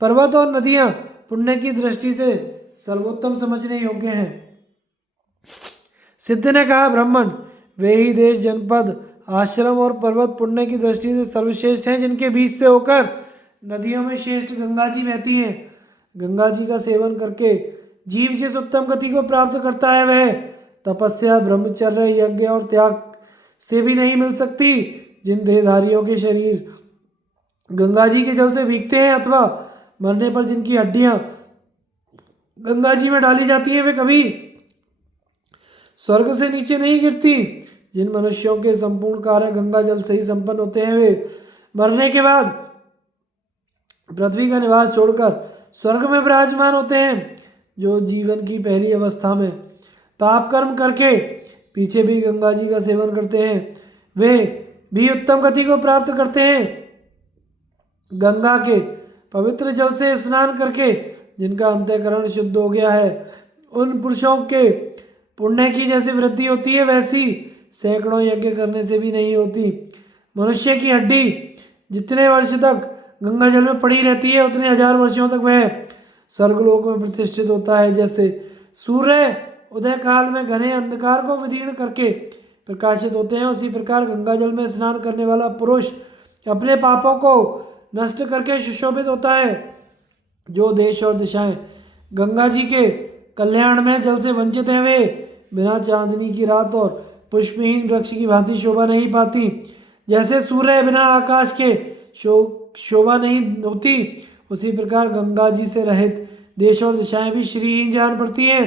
पर्वत और नदियां पुण्य की दृष्टि से सर्वोत्तम समझने योग्य हैं? सिद्ध ने कहा, ब्राह्मण, वे ही देश, जनपद, आश्रम और पर्वत पुण्य की दृष्टि से सर्वश्रेष्ठ हैं जिनके बीच से होकर नदियों में श्रेष्ठ गंगा जी बहती हैं। गंगा जी का सेवन करके जीव जिस उत्तम गति को प्राप्त करता है, वह तपस्या, ब्रह्मचर्य, यज्ञ और त्याग से भी नहीं मिल सकती। जिन देहधारियों के शरीर गंगा जी के जल से भीगते हैं अथवा मरने पर जिनकी हड्डियां गंगा जी में डाली जाती हैं वे कभी स्वर्ग से नीचे नहीं गिरती। जिन मनुष्यों के संपूर्ण कार्य गंगा जल से ही संपन्न होते हैं वे मरने के बाद पृथ्वी का निवास छोड़कर स्वर्ग में विराजमान होते हैं। जो जीवन की पहली अवस्था में पाप कर्म करके पीछे भी गंगा जी का सेवन करते हैं वे भी उत्तम गति को प्राप्त करते हैं। गंगा के पवित्र जल से स्नान करके जिनका अंतःकरण शुद्ध हो गया है उन पुरुषों के पुण्य की जैसी वृद्धि होती है वैसी सैकड़ों यज्ञ करने से भी नहीं होती। मनुष्य की हड्डी जितने वर्ष तक गंगा जल में पड़ी रहती है उतने हजार वर्षों तक वह स्वर्गलोक में प्रतिष्ठित होता है। जैसे सूर्य उदय काल में घने अंधकार को विदीर्ण करके प्रकाशित होते हैं उसी प्रकार गंगा जल में स्नान करने वाला पुरुष अपने पापों को नष्ट करके सुशोभित होता है। जो देश और दिशाएं गंगा जी के कल्याण में जल से वंचित हैं वे बिना चांदनी की रात और पुष्पहीन वृक्ष की भांति शोभा नहीं पाती। जैसे सूर्य बिना आकाश के शोभा नहीं होती उसी प्रकार गंगा जी से रहित देश और दिशाएं भी श्रीहीन जान पड़ती हैं।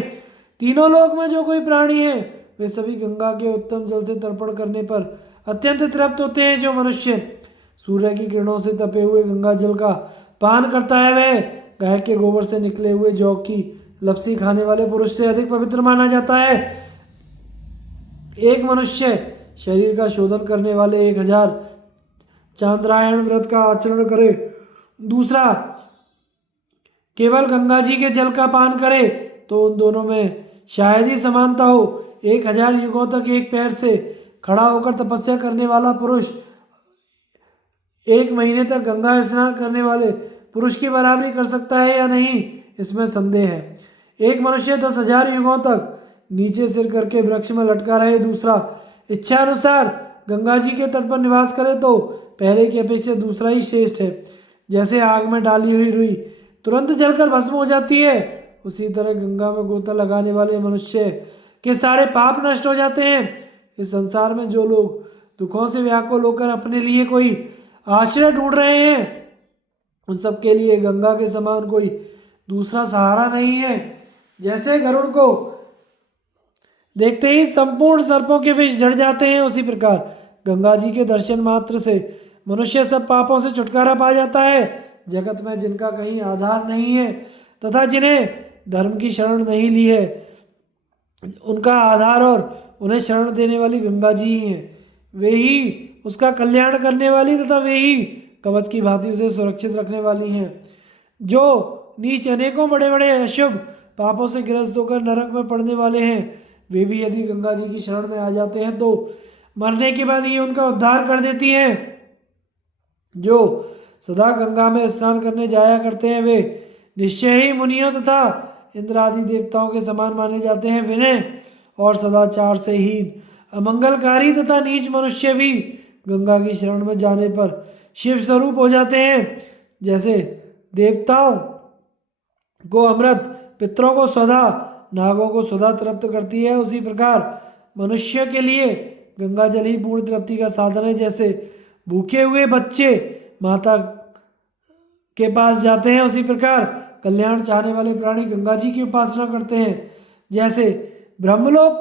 तीनों लोक में जो कोई प्राणी है वे सभी गंगा के उत्तम जल से तर्पण करने पर अत्यंत तृप्त होते हैं। जो मनुष्य सूर्य की किरणों से तपे हुए गंगा जल का पान करता है वह गाय के गोबर से निकले हुए जौ की लपसी खाने वाले पुरुष से अधिक पवित्र माना जाता है। एक मनुष्य शरीर का शोधन करने वाले 1000 चांद्रायण व्रत का आचरण करे, दूसरा केवल गंगा जी के जल का पान करे तो उन दोनों में शायद ही समानता हो। 1000 युगों तक एक पैर से खड़ा होकर तपस्या करने वाला पुरुष 1 महीने तक गंगा स्नान करने वाले पुरुष की बराबरी कर सकता है या नहीं इसमें संदेह है। एक मनुष्य 10,000 युगों तक नीचे सिर करके वृक्ष में लटका रहे, दूसरा इच्छा अनुसार गंगा जी के तट पर निवास करे तो पहले की अपेक्षा दूसरा ही श्रेष्ठ है। जैसे आग में डाली हुई रुई तुरंत जलकर भस्म हो जाती है उसी तरह गंगा में गोता लगाने वाले मनुष्य के सारे पाप नष्ट हो जाते हैं। इस संसार में जो लोग दुखों से व्याकुल होकर अपने लिए कोई आश्रय ढूंढ रहे हैं उन सब के लिए गंगा के समान कोई दूसरा सहारा नहीं है। जैसे गरुड़ को देखते ही संपूर्ण सर्पों के विष झड़ जाते हैं उसी प्रकार गंगा जी के दर्शन मात्र से मनुष्य सब पापों से छुटकारा पा जाता है। जगत में जिनका कहीं आधार नहीं है तथा जिन्हें धर्म की शरण नहीं ली है उनका आधार और उन्हें शरण देने वाली गंगा जी ही हैं। वे ही उसका कल्याण करने वाली तथा वे ही कवच की भांति उसे सुरक्षित रखने वाली हैं। जो नीच अनेकों बड़े बड़े अशुभ पापों से ग्रस्त होकर नरक में पड़ने वाले हैं वे भी यदि गंगा जी की शरण में आ जाते हैं तो मरने के बाद ये उनका उद्धार कर देती हैं। जो सदा गंगा में स्नान करने जाया करते हैं वे निश्चय ही मुनियों तथा इंद्र आदि देवताओं के समान माने जाते हैं। विनय और सदाचार से हीन अमंगलकारी तथा नीच मनुष्य भी गंगा की शरण में जाने पर शिव स्वरूप हो जाते हैं। जैसे देवताओं को अमृत, पितरों को स्वधा, नागों को स्वधा तृप्त करती है उसी प्रकार मनुष्य के लिए गंगा जल ही पूर्ण तृप्ति का साधन है। जैसे भूखे हुए बच्चे माता के पास जाते हैं उसी प्रकार कल्याण चाहने वाले प्राणी गंगा जी की उपासना करते हैं। जैसे ब्रह्मलोक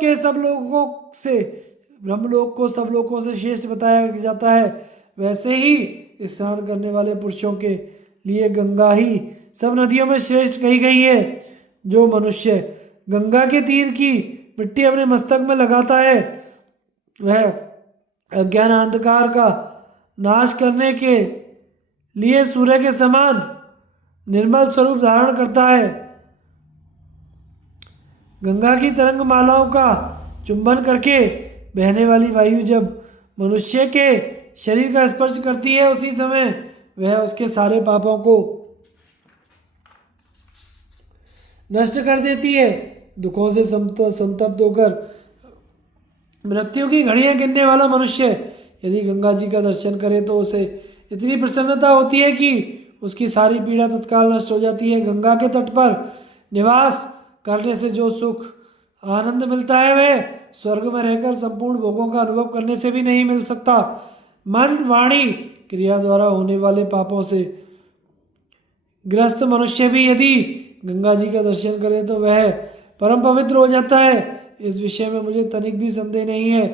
को सब लोगों से श्रेष्ठ बताया जाता है वैसे ही स्नान करने वाले पुरुषों के लिए गंगा ही सब नदियों में श्रेष्ठ कही गई है। जो मनुष्य गंगा के तीर की मिट्टी अपने मस्तक में लगाता है वह अज्ञान अंधकार का नाश करने के लिए सूर्य के समान निर्मल स्वरूप धारण करता है। गंगा की तरंग मालाओं का चुंबन करके बहने वाली वायु जब मनुष्य के शरीर का स्पर्श करती है उसी समय वह उसके सारे पापों को नष्ट कर देती है। दुखों से संतप्त होकर मृत्यु की घड़ियां गिनने वाला मनुष्य यदि गंगा जी का दर्शन करे तो उसे इतनी प्रसन्नता होती है कि उसकी सारी पीड़ा तत्काल नष्ट हो जाती है। गंगा के तट पर निवास करने से जो सुख आनंद मिलता है वह स्वर्ग में रहकर संपूर्ण भोगों का अनुभव करने से भी नहीं मिल सकता। मन, वाणी, क्रिया द्वारा होने वाले पापों से ग्रस्त मनुष्य भी यदि गंगा जी का दर्शन करे तो वह परम पवित्र हो जाता है। इस विषय में मुझे तनिक भी संदेह नहीं है।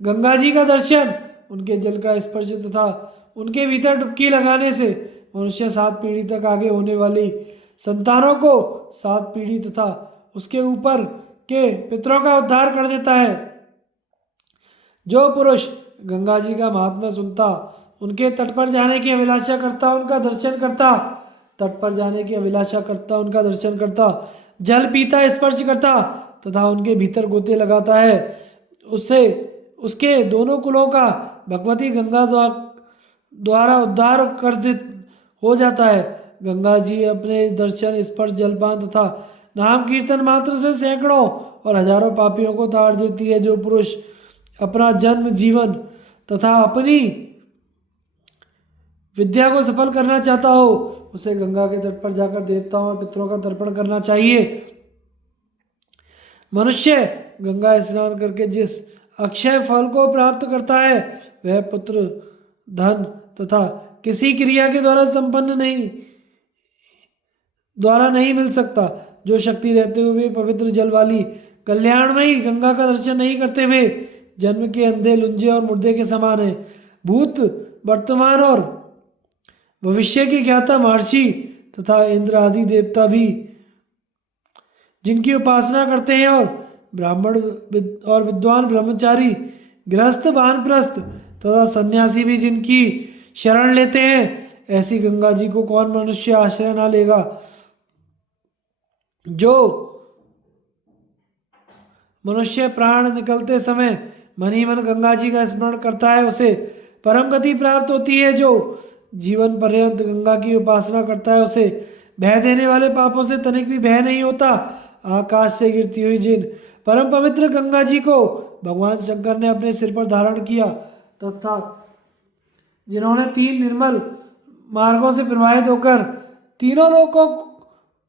गंगा जी का दर्शन, उनके जल का स्पर्श तथा उनके भीतर डुबकी लगाने से मनुष्य 7 पीढ़ी तक आगे होने वाली संतानों को 7 पीढ़ी तथा उसके ऊपर के पितरों का उद्धार कर देता है। जो पुरुष गंगा जी का महात्म्य सुनता, उनके तट पर जाने की अभिलाषा करता, उनका दर्शन करता, तट पर जाने की अभिलाषा करता, उनका दर्शन करता, जल पीता, स्पर्श करता तथा उनके भीतर गोते लगाता है, उससे उसके दोनों कुलों का भगवती गंगा द्वारा उद्धार कर दे हो जाता है। गंगा जी अपने दर्शन, स्पर्श, जलपान तथा नाम कीर्तन मात्र से सैकड़ों और हजारों पापियों को ताड़ देती है। जो पुरुष अपना जन्म, जीवन तथा अपनी विद्या को सफल करना चाहता हो, उसे गंगा के तट पर जाकर देवताओं और पितरों का तर्पण करना चाहिए। मनुष्य गंगा स्नान करके जिस अक्षय फल को प्राप्त करता है, वह पुत्र, धन तथा किसी क्रिया के द्वारा नहीं मिल सकता। जो शक्ति रहते हुए पवित्र जल वाली कल्याणमयी गंगा का दर्शन नहीं करते हुए जन्म के अंधे, लुंजे और मुर्दे के समान है। भूत, वर्तमान और भविष्य के ज्ञाता महर्षि तथा इंद्र आदि देवता भी जिनकी उपासना करते हैं, और ब्राह्मण और विद्वान ब्रह्मचारी, गृहस्थ, वानप्रस्थ तथा सन्यासी भी जिनकी शरण लेते हैं, ऐसी गंगा जी को कौन मनुष्य आश्रय ना लेगा। जो मनुष्य प्राण निकलते समय मन ही मन गंगा जी का स्मरण करता है, उसे परम गति प्राप्त होती है। जो जीवन पर्यंत गंगा की उपासना करता है, उसे भय देने वाले पापों से तनिक भी भय नहीं होता। आकाश से गिरती हुई जिन परम पवित्र गंगा जी को भगवान शंकर ने अपने सिर पर धारण किया तथा जिन्होंने 3 निर्मल मार्गों से प्रवाहित होकर तीनों लोकों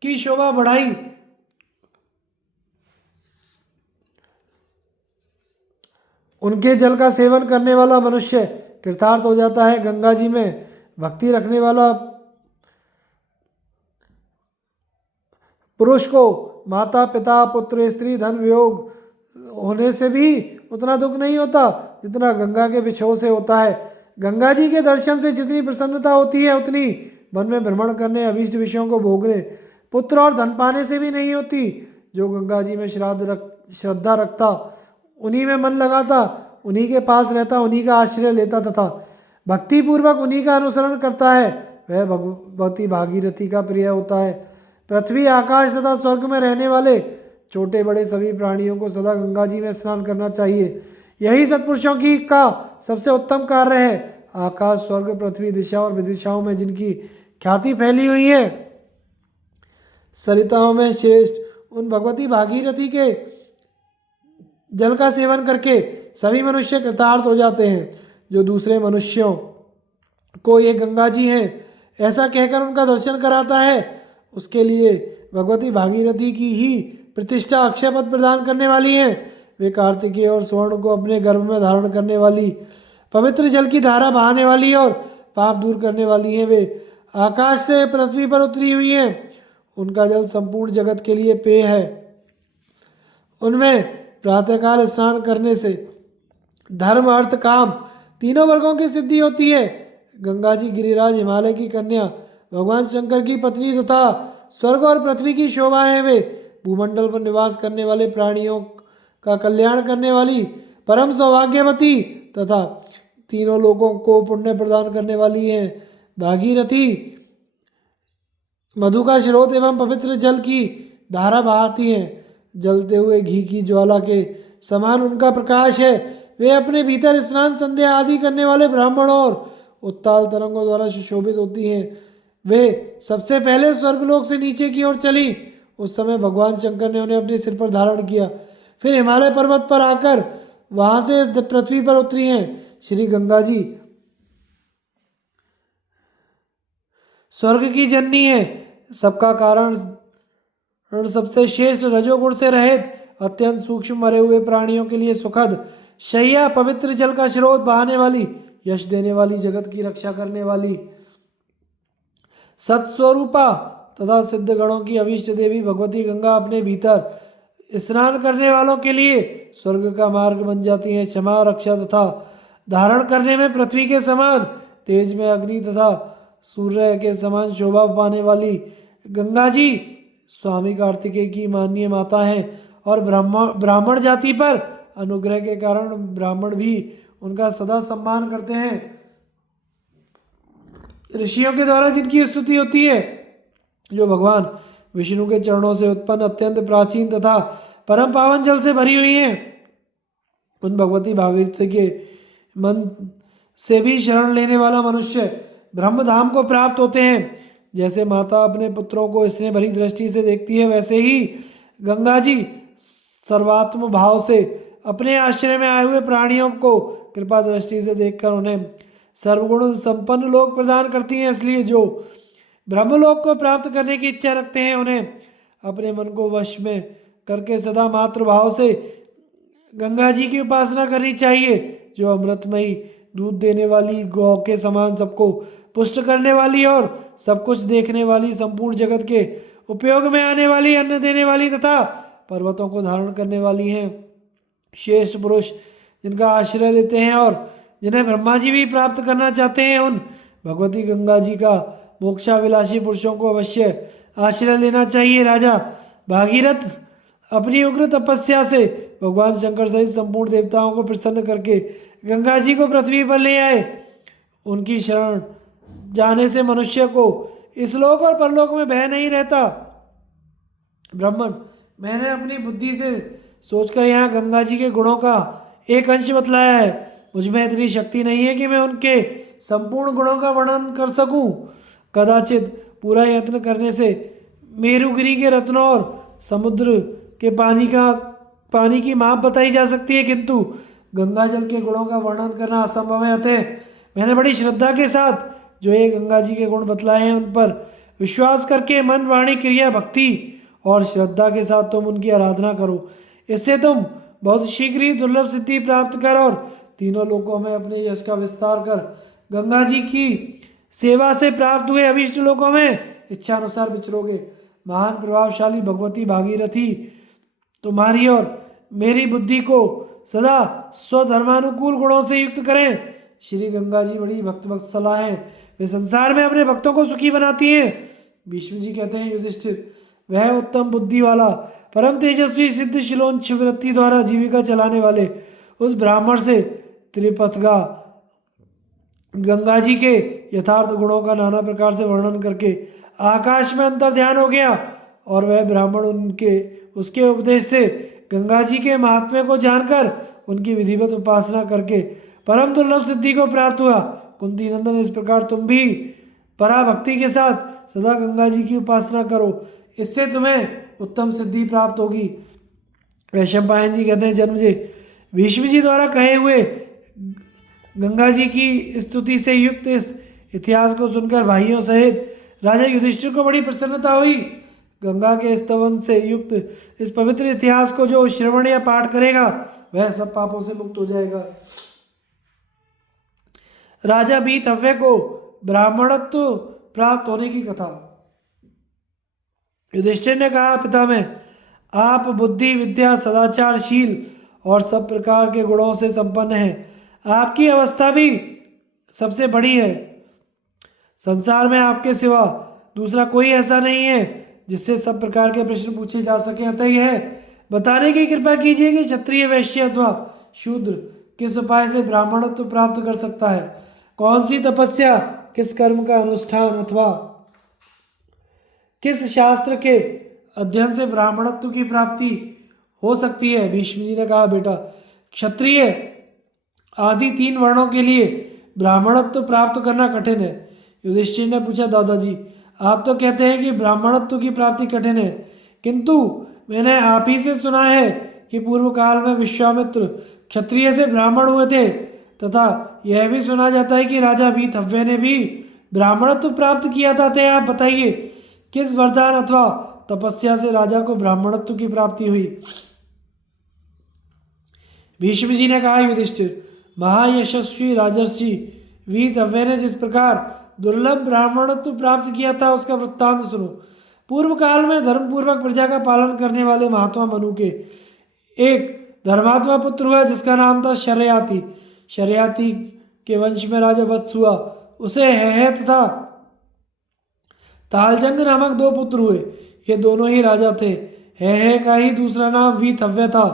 की शोभा बढ़ाई, उनके जल का सेवन करने वाला मनुष्य कृतार्थ हो जाता है। गंगा जी में भक्ति रखने वाला पुरुष को माता, पिता, पुत्र, स्त्री, धन वियोग होने से भी उतना दुख नहीं होता जितना गंगा के विछोह से होता है। गंगा जी के दर्शन से जितनी प्रसन्नता होती है, उतनी मन में भ्रमण करने, अभीष्ट विषयों को भोगने, पुत्र और धन पाने से भी नहीं होती। जो गंगा जी में श्रद्धा रखता, उन्हीं में मन लगाता, उन्हीं के पास रहता, उन्हीं का आश्रय लेता तथा भक्ति पूर्वक उन्हीं का अनुसरण करता है, वह भगवती भागीरथी का प्रिय होता है। पृथ्वी, आकाश तथा स्वर्ग में रहने वाले छोटे बड़े सभी प्राणियों को सदा गंगा जी में स्नान करना चाहिए। यही सत्पुरुषों की का सबसे उत्तम कार्य है। आकाश, स्वर्ग, पृथ्वी, दिशा और विदिशाओं में जिनकी ख्याति फैली हुई है, सरिताओं में श्रेष्ठ उन भगवती भागीरथी के जल का सेवन करके सभी मनुष्य कृतार्थ हो जाते हैं। जो दूसरे मनुष्यों को ये गंगा जी हैं ऐसा कहकर उनका दर्शन कराता है, उसके लिए भगवती भागीरथी की ही प्रतिष्ठा अक्षय पद प्रदान करने वाली हैं। वे कार्तिकेय और स्वर्ण को अपने गर्भ में धारण करने वाली, पवित्र जल की धारा बहाने वाली और पाप दूर करने वाली हैं। वे आकाश से पृथ्वी पर उतरी हुई हैं। उनका जल संपूर्ण जगत के लिए पेय है। उनमें प्रातःकाल स्नान करने से धर्म, अर्थ, काम तीनों वर्गों की सिद्धि होती है। गंगा जी गिरिराज, हिमालय की कन्या, भगवान शंकर की पत्नी तथा स्वर्ग और पृथ्वी की शोभा है। वे भूमंडल पर निवास करने वाले प्राणियों का कल्याण करने वाली परम सौभाग्यवती तथा तीनों लोगों को पुण्य प्रदान करने वाली हैं। भागीरथी मधु का स्रोत एवं पवित्र जल की धारा बहाती हैं। जलते हुए घी की ज्वाला के समान उनका प्रकाश है। वे अपने भीतर स्नान, संध्या आदि करने वाले ब्राह्मणों और उत्ताल तरंगों द्वारा सुशोभित होती हैं। वे सबसे पहले स्वर्गलोक से नीचे की ओर चली। उस समय भगवान शंकर ने उन्हें अपने सिर पर धारण किया, फिर हिमालय पर्वत पर आकर वहां से इस पृथ्वी पर उतरी हैं। श्री गंगा जी स्वर्ग की जननी है, सबका कारण, सबसे श्रेष्ठ, रजोगुण से रहित, अत्यंत सूक्ष्म मरे हुए प्राणियों के लिए सुखद शैया, पवित्र जल का स्रोत बहाने वाली, यश देने वाली, जगत की रक्षा करने वाली, सत्स्वरूपा तथा सिद्ध गणों की अभीष्ट देवी भगवती गंगा अपने भीतर स्नान करने वालों के लिए स्वर्ग का मार्ग बन जाती है। क्षमा, रक्षा तथा धारण करने में पृथ्वी के समान, तेज में अग्नि तथा सूर्य के समान शोभा पाने वाली गंगा जी स्वामी कार्तिकेय की माननीय माता है और ब्राह्मण जाति पर अनुग्रह के कारण ब्राह्मण भी उनका सदा सम्मान करते हैं। ऋषियों के द्वारा जिनकी स्तुति होती है, जो भगवान विष्णु के चरणों से उत्पन्न अत्यंत प्राचीन तथा परम पावन जल से भरी हुई हैं, उन भगवती भागीरथी के मन से भी शरण लेने वाला मनुष्य ब्रह्मधाम को प्राप्त होते हैं। जैसे माता अपने पुत्रों को स्नेह भरी दृष्टि से देखती है, वैसे ही गंगा जी सर्वात्म भाव से अपने आश्रय में आए हुए प्राणियों को कृपा दृष्टि से देखकर उन्हें सर्वगुण संपन्न लोक प्रदान करती हैं। इसलिए जो ब्रह्मलोक को प्राप्त करने की इच्छा रखते हैं, उन्हें अपने मन को वश में करके सदा मातृभाव से गंगा जी की उपासना करनी चाहिए, जो अमृतमयी दूध देने वाली गौ के समान सबको पुष्ट करने वाली और सब कुछ देखने वाली, संपूर्ण जगत के उपयोग में आने वाली, अन्न देने वाली तथा पर्वतों को धारण करने वाली हैं। श्रेष्ठ पुरुष जिनका आश्रय लेते हैं और जिन्हें ब्रह्मा जी भी प्राप्त करना चाहते हैं, उन भगवती गंगा जी का मोक्षाभिलाषी पुरुषों को अवश्य आश्रय लेना चाहिए। राजा भागीरथ अपनी उग्र तपस्या से भगवान शंकर सहित संपूर्ण देवताओं को प्रसन्न करके गंगा जी को पृथ्वी पर ले आए। उनकी शरण जाने से मनुष्य को इस लोक और परलोक में भय नहीं रहता। ब्राह्मण, मैंने अपनी बुद्धि से सोचकर यहाँ गंगा जी के गुणों का एक अंश बतलाया है। मुझमें इतनी शक्ति नहीं है कि मैं उनके संपूर्ण गुणों का वर्णन कर सकूं। कदाचित पूरा यत्न करने से मेरुगिरी के रत्नों और समुद्र के पानी की माप बताई जा सकती है, किंतु गंगा जल के गुणों का वर्णन करना असंभव है। अतः मैंने बड़ी श्रद्धा के साथ जो ये गंगा जी के गुण बतलाए हैं, उन पर विश्वास करके मन, वाणी, क्रिया, भक्ति और श्रद्धा के साथ तुम उनकी आराधना करो। इससे तुम बहुत शीघ्र ही दुर्लभ सिद्धि प्राप्त कर और तीनों लोकों में अपने यश का विस्तार कर गंगा जी की सेवा से प्राप्त हुए अभीष्ट लोकों में इच्छा अनुसार विचरोगे। महान प्रभावशाली भगवती भागीरथी तुम्हारी और मेरी बुद्धि को सदा स्वधर्मानुकूल गुणों से युक्त करें। श्री गंगा जी बड़ी भक्त वत्सला हैं, वे संसार में अपने भक्तों को सुखी बनाती हैं। भीष्म जी कहते हैं, युधिष्ठिर, वह उत्तम बुद्धि वाला परम तेजस्वी सिद्ध शिलोंच वृत्ति द्वारा जीविका चलाने वाले उस ब्राह्मण से त्रिपथगा गंगा जी के यथार्थ गुणों का नाना प्रकार से वर्णन करके आकाश में अंतर ध्यान हो गया और वह ब्राह्मण उसके उपदेश से गंगा जी के महात्म्य को जानकर उनकी विधिवत उपासना करके परम दुर्लभ सिद्धि को प्राप्त हुआ। कुंती नंदन, इस प्रकार तुम भी पराभक्ति के साथ सदा गंगा जी की उपासना करो, इससे तुम्हें उत्तम सिद्धि प्राप्त होगी। वैशंपायन जी कहते हैं, जन्मजय, भीष्म जी द्वारा कहे हुए गंगा जी की स्तुति से युक्त इस इतिहास को सुनकर भाइयों सहित राजा युधिष्ठिर को बड़ी प्रसन्नता हुई। गंगा के स्तवन से युक्त इस पवित्र इतिहास को जो श्रवण या पाठ करेगा, वह सब पापों से मुक्त हो जाएगा। राजा भीतव्य को ब्राह्मणत्व प्राप्त होने की कथा। युधिष्ठिर ने कहा, पितामह, आप बुद्धि, विद्या, सदाचारशील और सब प्रकार के गुणों से संपन्न हैं। आपकी अवस्था भी सबसे बड़ी है। संसार में आपके सिवा दूसरा कोई ऐसा नहीं है जिससे सब प्रकार के प्रश्न पूछे जा सके। अतः यह बताने की कृपा कीजिए कि क्षत्रिय, वैश्य अथवा शूद्र किस उपाय से ब्राह्मणत्व प्राप्त कर सकता है। कौन सी तपस्या, किस कर्म का अनुष्ठान अथवा किस शास्त्र के अध्ययन से ब्राह्मणत्व की प्राप्ति हो सकती है। भीष्म जी ने कहा, बेटा, क्षत्रिय आदि 3 वर्णों के लिए ब्राह्मणत्व प्राप्त करना कठिन है। युधिष्ठिर ने पूछा, दादाजी, आप तो कहते हैं कि ब्राह्मणत्व की प्राप्ति कठिन है, किंतु मैंने आप ही से सुना है कि पूर्व काल में विश्वामित्र क्षत्रिय से ब्राह्मण हुए थे, तथा यह भी सुना जाता है कि राजा भीतव्य ने भी ब्राह्मणत्व प्राप्त किया था। तो आप बताइए, किस वरदान अथवा तपस्या से राजा को ब्राह्मणत्व की प्राप्ति हुई। भीष्म जी ने कहा, युधिष्ठिर, महायशस्वी राजर्षि वीतव्य ने जिस प्रकार दुर्लभ ब्राह्मणत्व प्राप्त किया था, उसका वृत्तांत सुनो। पूर्व काल में धर्मपूर्वक प्रजा का पालन करने वाले महात्मा मनु के एक धर्मात्मा पुत्र हुआ जिसका नाम था शरयाती। शरयाती के वंश में राजा वत्स हुआ। उसे है तथा तालजंग नामक दो पुत्र हुए। ये दोनों ही राजा थे। है का ही दूसरा नाम वीतव्य था।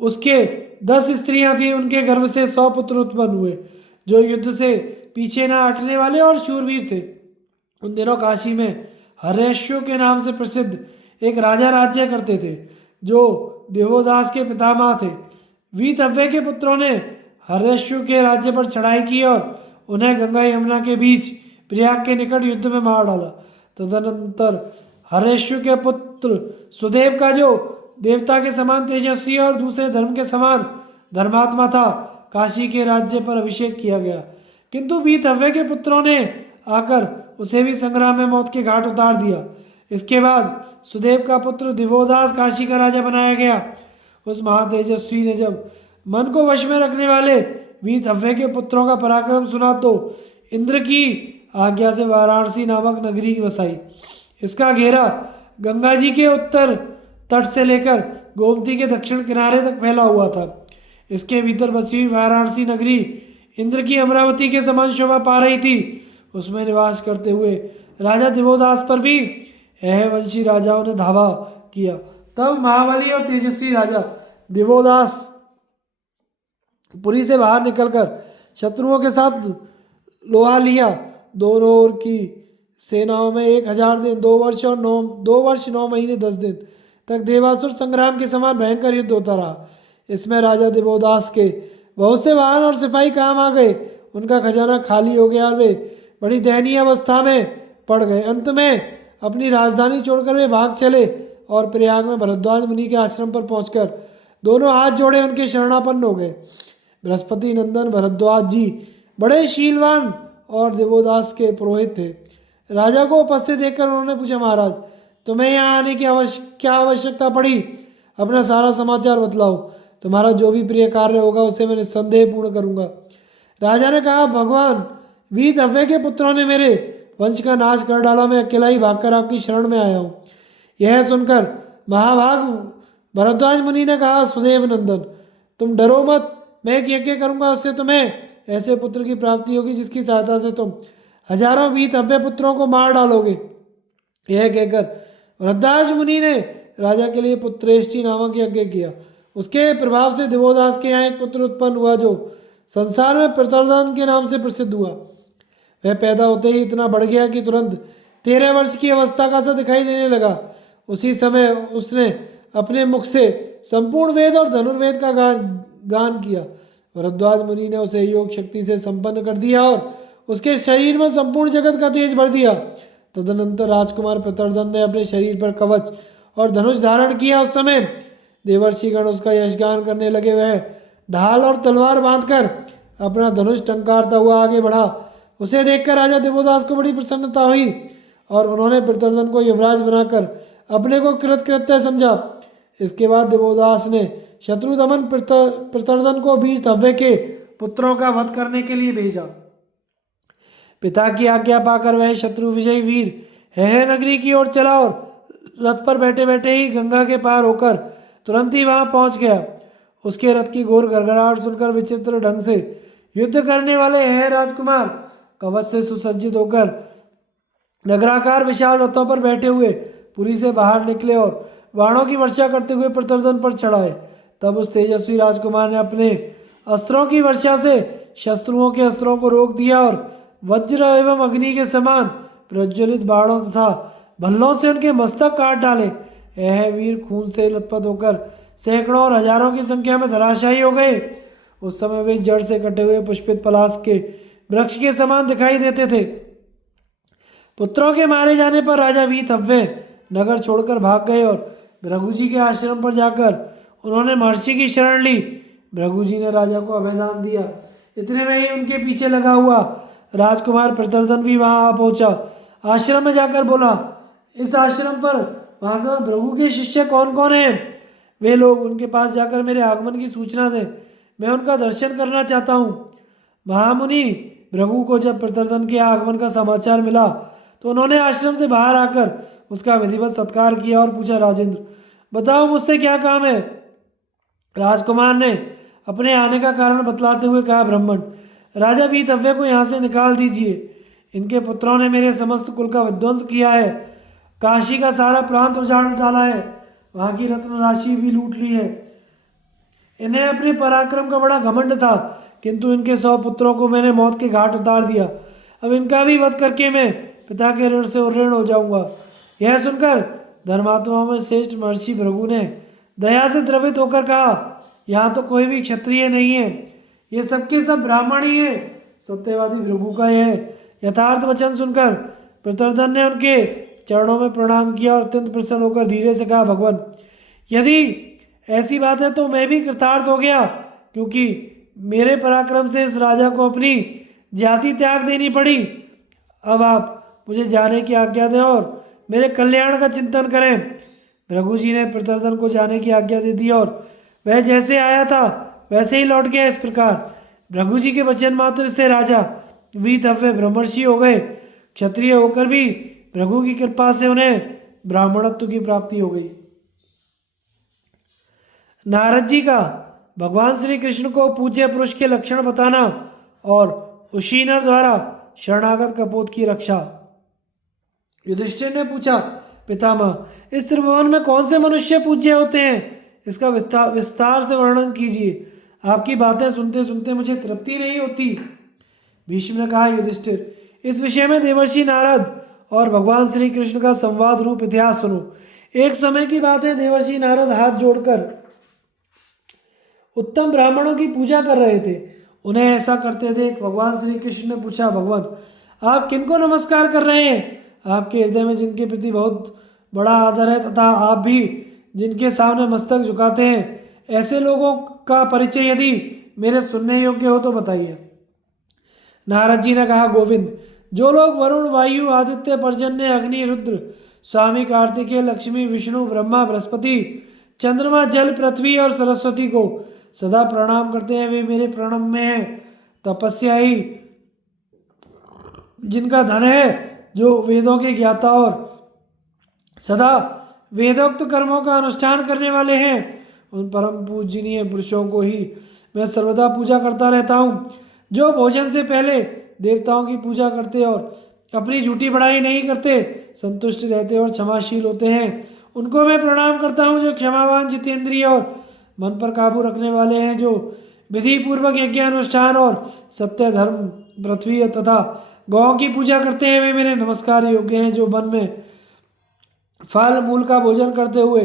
उसके 10 स्त्रियां थीं। उनके गर्भ से 100 पुत्र उत्पन्न हुए जो युद्ध से पीछे न हटने वाले और शूरवीर थे। उन दिनों काशी में हर्यश्व के नाम से प्रसिद्ध एक राजा राज्य करते थे जो देवोदास के पितामह थे। वीतव्य के पुत्रों ने हर्यश्व के राज्य पर चढ़ाई की और उन्हें गंगा यमुना के बीच प्रयाग के निकट युद्ध में मार डाला। तदनंतर हर्यश्व के पुत्र सुदेव का जो देवता के समान तेजस्वी और दूसरे धर्म के समान धर्मात्मा था, काशी के राज्य पर अभिषेक किया गया। किंतु वीतव्य के पुत्रों ने आकर उसे भी संग्राम में मौत के घाट उतार दिया। इसके बाद सुदेव का पुत्र दिवोदास काशी का राजा बनाया गया। उस महातेजस्वी ने जब मन को वश में रखने वाले वीतव्य के पुत्रों का पराक्रम सुना तो इंद्र की आज्ञा से वाराणसी नामक नगरी बसाई। इसका घेरा गंगा जी के उत्तर तट से लेकर गोमती के दक्षिण किनारे तक फैला हुआ था। इसके भीतर बसी हुई वाराणसी नगरी इंद्र की अमरावती के समान शोभा पा रही थी। उसमें निवास करते हुए राजा दिवोदास पर भी वंशी राजाओं ने धावा किया। तब महाबली और तेजस्वी राजा दिवोदास पुरी से बाहर निकलकर शत्रुओं के साथ लोहा लिया। दोनों ओर की सेनाओं में 1000 दिन 2 वर्ष 9 महीने 10 दिन तक देवासुर संग्राम के समान भयंकर युद्ध होता रहा। इसमें राजा दिवोदास के बहुत से वाहन और सिपाही काम आ गए। उनका खजाना खाली हो गया और वे बड़ी दयनीय अवस्था में पड़ गए। अंत में अपनी राजधानी छोड़कर वे भाग चले और प्रयाग में भरद्वाज मुनि के आश्रम पर पहुंचकर दोनों हाथ जोड़े उनके शरणापन्न हो गए। बृहस्पति नंदन भरद्वाज जी बड़े शीलवान और दिवोदास के पुरोहित थे। राजा को उपस्थित देखकर उन्होंने पूछा, महाराज तुम्हें यहाँ आने की क्या आवश्यकता पड़ी? अपना सारा समाचार बतलाओ। तुम्हारा जो भी प्रिय कार्य होगा उसे मैं निस्संदेह पूर्ण करूंगा। राजा ने कहा, भगवान वीतव्य के पुत्रों ने मेरे वंश का नाश कर डाला। मैं अकेला ही भागकर आपकी शरण में आया हूँ। यह सुनकर महाभाग भरद्वाज मुनि ने कहा, सुदेव नंदन तुम डरो मत। मैं एक यज्ञ करूंगा, उससे तुम्हें ऐसे पुत्र की प्राप्ति होगी जिसकी सहायता से तुम हजारों वीतव्य पुत्रों को मार डालोगे। यह कहकर भरद्वाज मुनि ने राजा के लिए पुत्रेष्टि नामक यज्ञ किया। उसके प्रभाव से दिवोदास के यहाँ एक पुत्र उत्पन्न हुआ जो संसार में प्रतरदन के नाम से प्रसिद्ध हुआ। वह पैदा होते ही इतना बढ़ गया कि तुरंत 13 वर्ष की अवस्था का सा दिखाई देने लगा। उसी समय उसने अपने मुख से संपूर्ण वेद और धनुर्वेद का गान किया। भरद्वाज मुनि ने उसे योग शक्ति से संपन्न कर दिया और उसके शरीर में संपूर्ण जगत का तेज भर दिया। तदनंतर राजकुमार प्रतरदन ने अपने शरीर पर कवच और धनुष धारण किया। उस समय देवर्षिगण उसका यशगान करने लगे। वह ढाल और तलवार बांधकर अपना धनुष टंकारता हुआ आगे बढ़ा। उसे देखकर राजा दिवोदास को बड़ी प्रसन्नता हुई और उन्होंने प्रतरदन को युवराज बनाकर अपने को कृतकृत्य समझा। इसके बाद दिवोदास ने शत्रुदमन प्रतरदन को वीतव्य के पुत्रों का वध करने के लिए भेजा। पिता की आज्ञा पाकर वह शत्रु विजयी वीर है नगरी की ओर चला और रथ पर बैठे बैठे ही गंगा के पार होकर तुरंत ही वहां पहुंच गया। उसके रथ की घोर गड़गड़ाहट सुनकर विचित्र ढंग से युद्ध करने वाले है राजकुमार कवच से सुसज्जित होकर नगराकार विशाल रथों पर बैठे हुए पुरी से बाहर निकले और बाणों की वर्षा करते हुए प्रतरदन पर चढ़ाए। तब उस तेजस्वी राजकुमार ने अपने अस्त्रों की वर्षा से शत्रुओं के अस्त्रों को रोक दिया और वज्र एवं अग्नि के समान प्रज्वलित बाणों तथा भल्लों से उनके मस्तक काट डाले। यह वीर खून से लथपथ होकर सैकड़ों और हजारों की संख्या में धराशायी हो गए। उस समय वे जड़ से कटे हुए पुष्पित पलाश के वृक्ष के समान दिखाई देते थे। पुत्रों के मारे जाने पर राजा वीतव्य नगर छोड़कर भाग गए और भृगु के आश्रम पर जाकर उन्होंने महर्षि की शरण ली। भृगु ने राजा को अभयदान दिया। इतने में ही उनके पीछे लगा हुआ राजकुमार प्रतरदन भी वहां आ पहुंचा। आश्रम में जाकर बोला, इस आश्रम पर महात्मा भृगु के शिष्य कौन कौन हैं? वे लोग उनके पास जाकर मेरे आगमन की सूचना दें। मैं उनका दर्शन करना चाहता हूँ। महामुनि भृगु को जब प्रतरदन के आगमन का समाचार मिला तो उन्होंने आश्रम से बाहर आकर उसका विधिवत सत्कार किया और पूछा, राजेंद्र बताओ मुझसे क्या काम है। राजकुमार ने अपने आने का कारण बतलाते हुए कहा, ब्राह्मण राजा वीतव्य को यहाँ से निकाल दीजिए। इनके पुत्रों ने मेरे समस्त कुल का विध्वंस किया है, काशी का सारा प्रांत उजाड़ डाला है, वहाँ की रत्न राशि भी लूट ली है। इन्हें अपने पराक्रम का बड़ा घमंड था, किंतु इनके 100 पुत्रों को मैंने मौत के घाट उतार दिया। अब इनका भी वध करके मैं पिता के ऋण से ऋण हो जाऊंगा। यह सुनकर धर्मात्माओं में श्रेष्ठ महर्षि भृगु ने दया से द्रवित होकर कहा, यहाँ तो कोई भी क्षत्रिय नहीं है, ये सबके सब ब्राह्मण ही है। सत्यवादी भृगु का यह यथार्थ वचन सुनकर प्रतर्दन ने उनके चरणों में प्रणाम किया और अत्यंत प्रसन्न होकर धीरे से कहा, भगवान यदि ऐसी बात है तो मैं भी कृतार्थ हो गया, क्योंकि मेरे पराक्रम से इस राजा को अपनी जाति त्याग देनी पड़ी। अब आप मुझे जाने की आज्ञा दें और मेरे कल्याण का चिंतन करें। भृगु जी ने प्रतर्दन को जाने की आज्ञा दे दी और वह जैसे आया था वैसे ही लौट गया। इस प्रकार भृगु जी के वचन मात्र से राजा वीतव्य ब्रह्मर्षि हो गए। क्षत्रिय होकर भी भृगु की कृपा से उन्हें ब्राह्मणत्व की प्राप्ति हो गई। नारद जी का भगवान श्री कृष्ण को पूज्य पुरुष के लक्षण बताना और उशीनर द्वारा शरणागत कपोत की रक्षा। युधिष्ठिर ने पूछा, पितामह इस त्रिभुवन में कौन से मनुष्य पूज्य होते हैं, इसका विस्तार से वर्णन कीजिए। आपकी बातें सुनते सुनते मुझे तृप्ति नहीं होती। भीष्म ने कहा, युधिष्ठिर इस विषय में देवर्षि नारद और भगवान श्री कृष्ण का संवाद रूप इतिहास सुनो। एक समय की बात है, देवर्षि नारद हाथ जोड़कर उत्तम ब्राह्मणों की पूजा कर रहे थे। उन्हें ऐसा करते देख भगवान श्री कृष्ण ने पूछा, भगवान आप किनको नमस्कार कर रहे हैं? आपके हृदय में जिनके प्रति बहुत बड़ा आदर है तथा आप भी जिनके सामने मस्तक झुकाते हैं, ऐसे लोगों का परिचय यदि मेरे सुनने योग्य हो तो बताइए। नारद जी ने कहा, गोविंद जो लोग वरुण वायु आदित्य पर्जन्य अग्नि रुद्र स्वामी कार्तिकेय लक्ष्मी विष्णु ब्रह्मा बृहस्पति चंद्रमा जल पृथ्वी और सरस्वती को सदा प्रणाम करते हैं, वे मेरे प्रणम में हैं। तपस्याई जिनका धन है, जो वेदों के ज्ञाता और सदा वेदोक्त कर्मों का अनुष्ठान करने वाले हैं, उन परम पूजनीय पुरुषों को ही मैं सर्वदा पूजा करता रहता हूँ। जो भोजन से पहले देवताओं की पूजा करते और अपनी झूठी बड़ाई नहीं करते, संतुष्ट रहते और क्षमाशील होते हैं, उनको मैं प्रणाम करता हूँ। जो क्षमावान जितेंद्रिय और मन पर काबू रखने वाले हैं, जो विधि पूर्वक यज्ञ अनुष्ठान और सत्य धर्म पृथ्वी तथा गौ की पूजा करते हैं, वे मेरे नमस्कार योग्य हैं। जो वन में फल मूल का भोजन करते हुए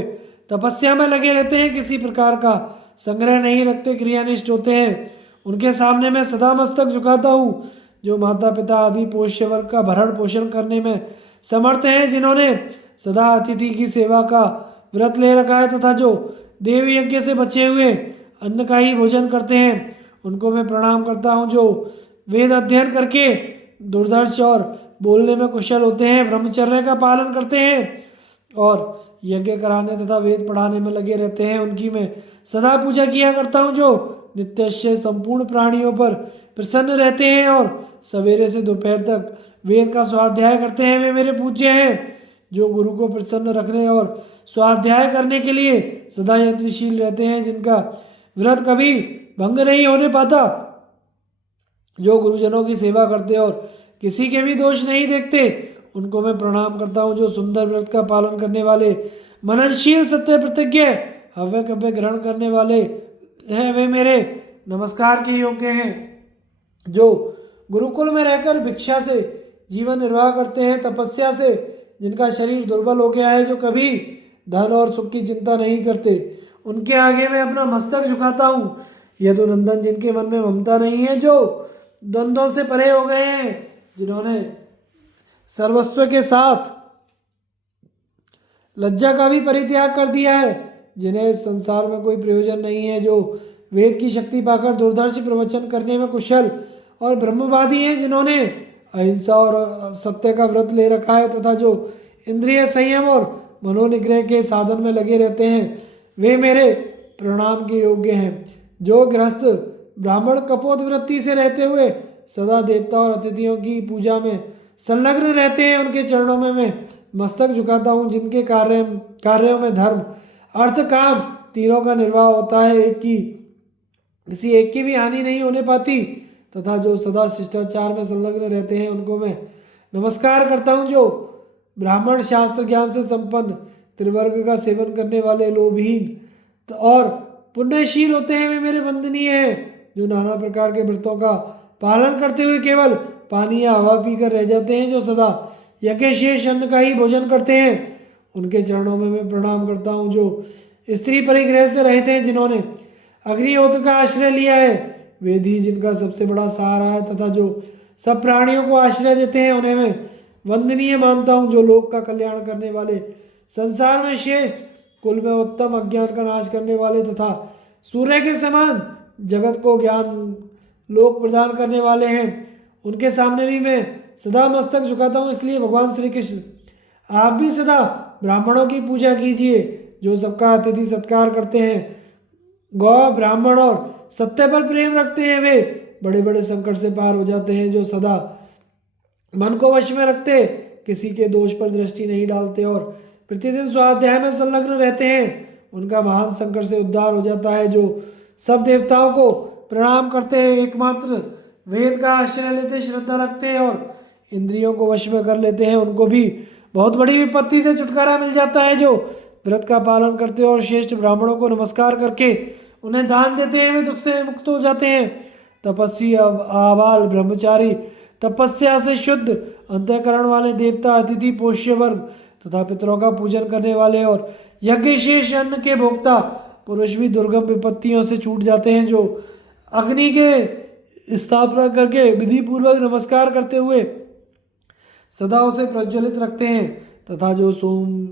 तपस्या में लगे रहते हैं, किसी प्रकार का संग्रह नहीं रखते, क्रियानिष्ठ होते हैं, उनके सामने मैं सदा मस्तक झुकाता हूँ। जो माता पिता आदि पोष्य वर्ग का भरण पोषण करने में समर्थ हैं, जिन्होंने सदा अतिथि की सेवा का व्रत ले रखा है तथा जो देव यज्ञ से बचे हुए अन्न का ही भोजन करते हैं, उनको मैं प्रणाम करता हूँ। जो वेद अध्ययन करके दुर्धर्ष और बोलने में कुशल होते हैं, ब्रह्मचर्य का पालन करते हैं और यज्ञ कराने तथा वेद पढ़ाने में लगे रहते हैं, उनकी मैं सदा पूजा किया करता हूँ। जो नित्य संपूर्ण प्राणियों पर प्रसन्न रहते हैं और सवेरे से दोपहर तक वेद का स्वाध्याय करते हैं, वे मेरे पूज्य हैं। जो गुरु को प्रसन्न रखने और स्वाध्याय करने के लिए सदा यत्नशील रहते हैं, जिनका व्रत कभी भंग नहीं होने पाता, जो गुरुजनों की सेवा करते और किसी के भी दोष नहीं देखते, उनको मैं प्रणाम करता हूँ। जो सुंदर व्रत का पालन करने वाले मननशील सत्य प्रतिज्ञ हव्य कव्य ग्रहण करने वाले हैं, वे मेरे नमस्कार के योग्य हैं। जो गुरुकुल में रहकर भिक्षा से जीवन निर्वाह करते हैं, तपस्या से जिनका शरीर दुर्बल हो गया है, जो कभी धन और सुख की चिंता नहीं करते, उनके आगे मैं अपना मस्तक झुकाता हूँ। यदुनंदन जिनके मन में ममता नहीं है, जो द्वंद्वों से परे हो गए हैं, जिन्होंने सर्वस्व के साथ लज्जा का भी परित्याग कर दिया है, जिन्हें इस संसार में कोई प्रयोजन नहीं है, जो वेद की शक्ति पाकर दुर्धर्ष प्रवचन करने में कुशल और ब्रह्मवादी हैं, जिन्होंने अहिंसा और सत्य का व्रत ले रखा है तथा जो इंद्रिय संयम और मनोनिग्रह के साधन में लगे रहते हैं, वे मेरे प्रणाम के योग्य हैं। जो गृहस्थ ब्राह्मण कपोत वृत्ति से रहते हुए सदा देवता और अतिथियों की पूजा में संलग्न रहते हैं, उनके चरणों में मैं मस्तक झुकाता हूँ। जिनके कार्यों में धर्म, अर्थ, काम तीनों का निर्वाह होता है, किसी एक की भी हानि नहीं होने पाती, तथा जो सदा शिष्टाचार में संलग्न रहते हैं उनको मैं नमस्कार करता हूँ। जो ब्राह्मण, शास्त्र ज्ञान से संपन्न, त्रिवर्ग का सेवन करने वाले, लोभहीन और पुण्यशील होते हैं, वे मेरे वंदनीय हैं। जो नाना प्रकार के व्रतों का पालन करते हुए केवल पानी या हवा पीकर रह जाते हैं, जो सदा यज्ञ शेष अन्न का ही भोजन करते हैं, उनके चरणों में मैं प्रणाम करता हूँ। जो स्त्री परिग्रह से रहित हैं, जिन्होंने अग्निहोत्र का आश्रय लिया है, वेद ही जिनका सबसे बड़ा सहारा है, तथा जो सब प्राणियों को आश्रय देते हैं, उन्हें मैं वंदनीय मानता हूँ। जो लोक का कल्याण करने वाले, संसार में श्रेष्ठ, कुल में उत्तम, अज्ञान का नाश करने वाले तथा सूर्य के समान जगत को ज्ञान लोक प्रदान करने वाले हैं, उनके सामने भी मैं सदा मस्तक झुकाता हूँ। इसलिए भगवान श्री कृष्ण, आप भी सदा ब्राह्मणों की पूजा कीजिए, जो सबका अतिथि सत्कार करते हैं, गौ, ब्राह्मण और सत्य पर प्रेम रखते हैं, वे बड़े बड़े संकट से पार हो जाते हैं। जो सदा मन को वश में रखते, किसी के दोष पर दृष्टि नहीं डालते और प्रतिदिन स्वाध्याय में संलग्न रहते हैं, उनका महान संकट से उद्धार हो जाता है। जो सब देवताओं को प्रणाम करते हैं, एकमात्र वेद का आश्रय लेते, श्रद्धा रखते हैं और इंद्रियों को वश में कर लेते हैं, उनको भी बहुत बड़ी विपत्ति से छुटकारा मिल जाता है। जो व्रत का पालन करते हैं और श्रेष्ठ ब्राह्मणों को नमस्कार करके उन्हें दान देते हैं, वे दुख से मुक्त हो जाते हैं। तपस्वी, आबाल, ब्रह्मचारी, तपस्या से शुद्ध अंतःकरण वाले, देवता, अतिथि, पोष्य वर्ग तथा पितरों का पूजन करने वाले और यज्ञ शेष अन्न के भोक्ता पुरुष भी दुर्गम विपत्तियों से छूट जाते हैं। जो अग्नि के स्थापना करके विधि पूर्वक नमस्कार करते हुए सदा उसे प्रज्वलित रखते हैं, तथा जो सोम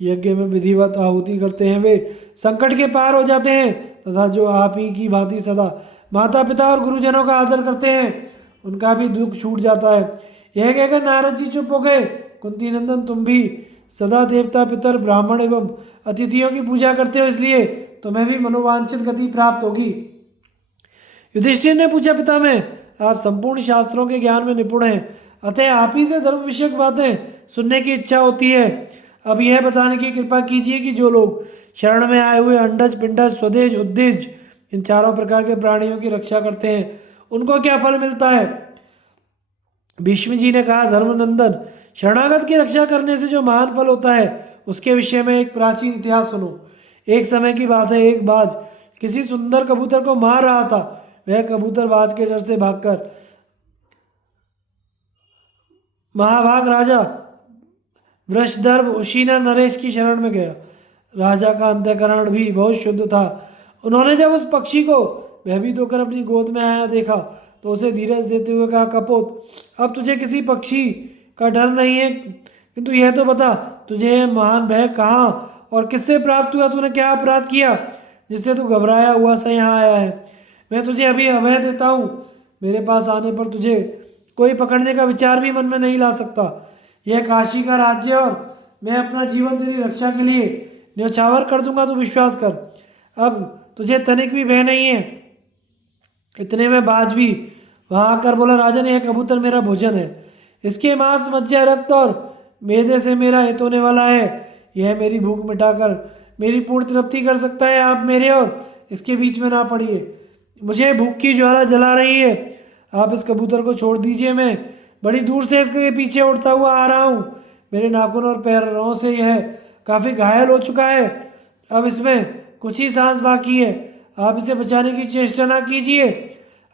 यज्ञ में विधिवत आहुति करते हैं, वे संकट के पार हो जाते हैं, तथा जो आप ही की भांति सदा माता पिता और गुरुजनों का आदर करते हैं, उनका भी दुख छूट जाता है। यह कहकर नारद जी चुप हो गए। कुंती नंदन, तुम भी सदा देवता, पितर, ब्राह्मण एवं अतिथियों की पूजा करते हो, इसलिए तुम्हें भी मनोवांछित गति प्राप्त होगी। युधिष्ठिर ने पूछा, पितामह, आप संपूर्ण शास्त्रों के ज्ञान में निपुण हैं, अतः आप ही से धर्म विषयक बातें सुनने की इच्छा होती है। अब यह बताने की कृपा कीजिए कि जो लोग शरण में आए हुए अंडज, पिंडज, स्वदेज, उद्देज, इन चारों प्रकार के प्राणियों की रक्षा करते हैं, उनको क्या फल मिलता है। भीष्म जी ने कहा, धर्मनंदन, शरणागत की रक्षा करने से जो महान फल होता है, उसके विषय में एक प्राचीन इतिहास सुनो। एक समय की बात है, एक बाज किसी सुंदर कबूतर को मार रहा था। वह कबूतर बाज के डर से भागकर महाभाग राजा वृषदर्भ उशीना नरेश की शरण में गया। राजा का अंतःकरण भी बहुत शुद्ध था। उन्होंने जब उस पक्षी को भयभीत होकर अपनी गोद में आया देखा, तो उसे धीरज देते हुए कहा, कपोत, अब तुझे किसी पक्षी का डर नहीं है, किंतु यह तो बता, तुझे यह महान भय कहाँ और किससे प्राप्त हुआ? तूने क्या अपराध किया जिससे तू घबराया हुआ सा यहाँ आया है? मैं तुझे अभी अभय देता हूँ। मेरे पास आने पर तुझे कोई पकड़ने का विचार भी मन में नहीं ला सकता। यह काशी का राज्य और मैं अपना जीवन तेरी रक्षा के लिए न्यौछावर कर दूंगा, तो विश्वास कर, अब तुझे तनिक भी भय नहीं है। इतने में बाज भी वहाँ आकर बोला, राजन, यह कबूतर मेरा भोजन है। इसके मांस, मज्जा, रक्त और मेदे से मेरा हित होने वाला है। यह मेरी भूख मिटाकर मेरी पूर्ण तृप्ति कर सकता है। आप मेरे और इसके बीच में ना पड़िए। मुझे भूख की ज्वाला जला रही है। आप इस कबूतर को छोड़ दीजिए। मैं बड़ी दूर से इसके पीछे उड़ता हुआ आ रहा हूँ। मेरे नाखून और पैरों से यह काफ़ी घायल हो चुका है। अब इसमें कुछ ही सांस बाकी है। आप इसे बचाने की चेष्टा ना कीजिए।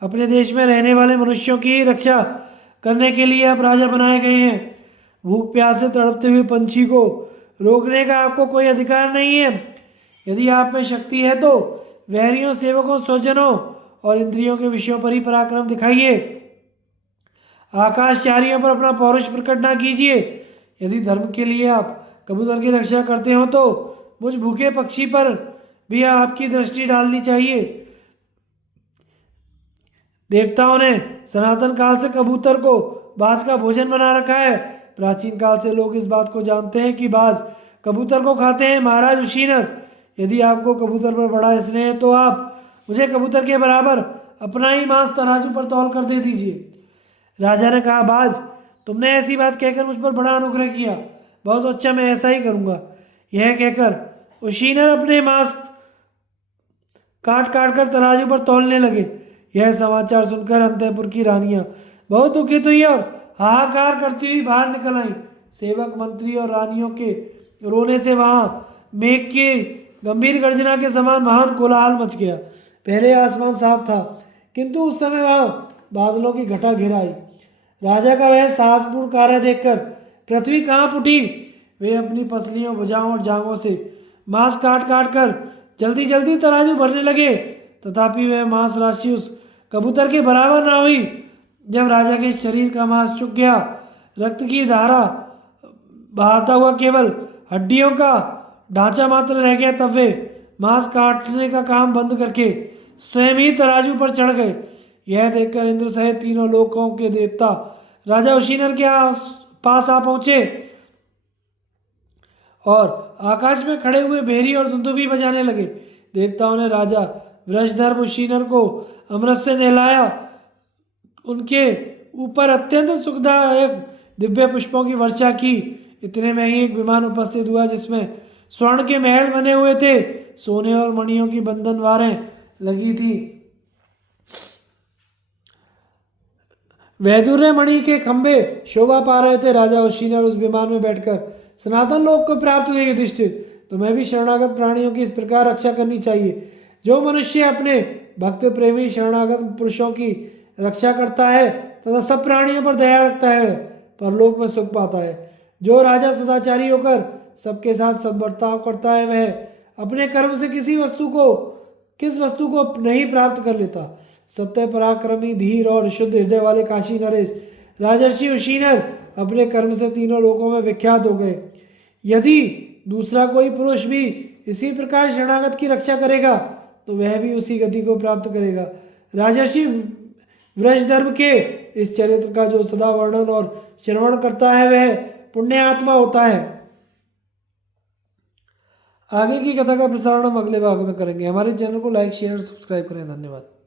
अपने देश में रहने वाले मनुष्यों की रक्षा करने के लिए आप राजा बनाए गए हैं। भूख प्यास से तड़पते हुए पंछी को रोकने का आपको कोई अधिकार नहीं है। यदि आप में शक्ति है तो वैरियों, सेवकों, स्वजनों और इंद्रियों के विषयों पर ही पराक्रम दिखाइए। आकाशचारियों पर अपना पौरुष प्रकट ना कीजिए। यदि धर्म के लिए आप कबूतर की रक्षा करते हो तो मुझ भूखे पक्षी पर भी आपकी दृष्टि डालनी चाहिए। देवताओं ने सनातन काल से कबूतर को बाज का भोजन बना रखा है। प्राचीन काल से लोग इस बात को जानते हैं कि बाज कबूतर को खाते हैं। महाराज उशीनर, यदि आपको कबूतर पर बड़ा स्नेह है तो आप मुझे कबूतर के बराबर अपना ही मांस तराजू पर तौल कर दे दीजिए। राजा ने कहा, बाज, तुमने ऐसी बात कहकर मुझ पर बड़ा अनुग्रह किया। बहुत अच्छा, मैं ऐसा ही करूँगा। यह कहकर उशीनर अपने मांस काट काट कर तराजू पर तौलने लगे। यह समाचार सुनकर अंतःपुर की रानियां बहुत दुखित हुई और हाहाकार करती हुई बाहर निकल आई। सेवक, मंत्री और रानियों के रोने से वहां मेघ की गंभीर गर्जना के समान महान कोलाहल मच गया। पहले आसमान साफ था, किंतु उस समय वहां बादलों की घटा घिर आई। राजा का वह साहसपूर्ण कार्य देखकर पृथ्वी कांप उठी। वे अपनी पसलियों, भुजाओं और जांघों से मांस काट काट कर जल्दी जल्दी तराजू भरने लगे, तथापि वह मांस राशि उस कबूतर के बराबर ना हुई। जब राजा के शरीर का मांस चुक गया, रक्त की धारा बहाता हुआ केवल हड्डियों का ढांचा मात्र रह गया, तब वे मांस काटने का काम बंद करके स्वयं ही तराजू पर चढ़ गए। यह देखकर इंद्र सहित तीनों लोकों के देवता राजा उशीनर के पास आ पहुंचे और आकाश में खड़े हुए भेरी और दुंदुभी बजाने लगे। देवताओं ने राजा वृषधर्म उशीनर को अमृत से नहलाया, उनके ऊपर अत्यंत सुखदायक दिव्य पुष्पों की वर्षा की। इतने में ही एक विमान उपस्थित हुआ, जिसमें स्वर्ण के महल बने हुए थे, सोने और मणियों की बंधनवारें लगी थी। वैदुर्य मणि के खंभे शोभा पा रहे थे। राजा उशीनर उस विमान में बैठकर सनातन लोक को प्राप्त हुए। युधिष्ठिर, तुम्हें भी शरणागत प्राणियों की इस प्रकार रक्षा करनी चाहिए। जो मनुष्य अपने भक्त प्रेमी शरणागत पुरुषों की रक्षा करता है तथा सब प्राणियों पर दया रखता है, वह परलोक में सुख पाता है। जो राजा सदाचारी होकर सबके साथ सद्बर्ताव करता है, वह अपने कर्म से किस वस्तु को नहीं प्राप्त कर लेता। सत्य, पराक्रमी, धीर और शुद्ध हृदय वाले काशी नरेश राजर्षि उशीनर अपने कर्म से तीनों लोकों में विख्यात हो गए। यदि दूसरा कोई पुरुष भी इसी प्रकार शरणागत की रक्षा करेगा तो वह भी उसी गति को प्राप्त करेगा। राजर्षि वृषधर्म के इस चरित्र का जो सदा वर्णन और श्रवण करता है, वह पुण्य आत्मा होता है। आगे की कथा का प्रसारण हम अगले भाग में करेंगे। हमारे चैनल को लाइक, शेयर और सब्सक्राइब करें। धन्यवाद।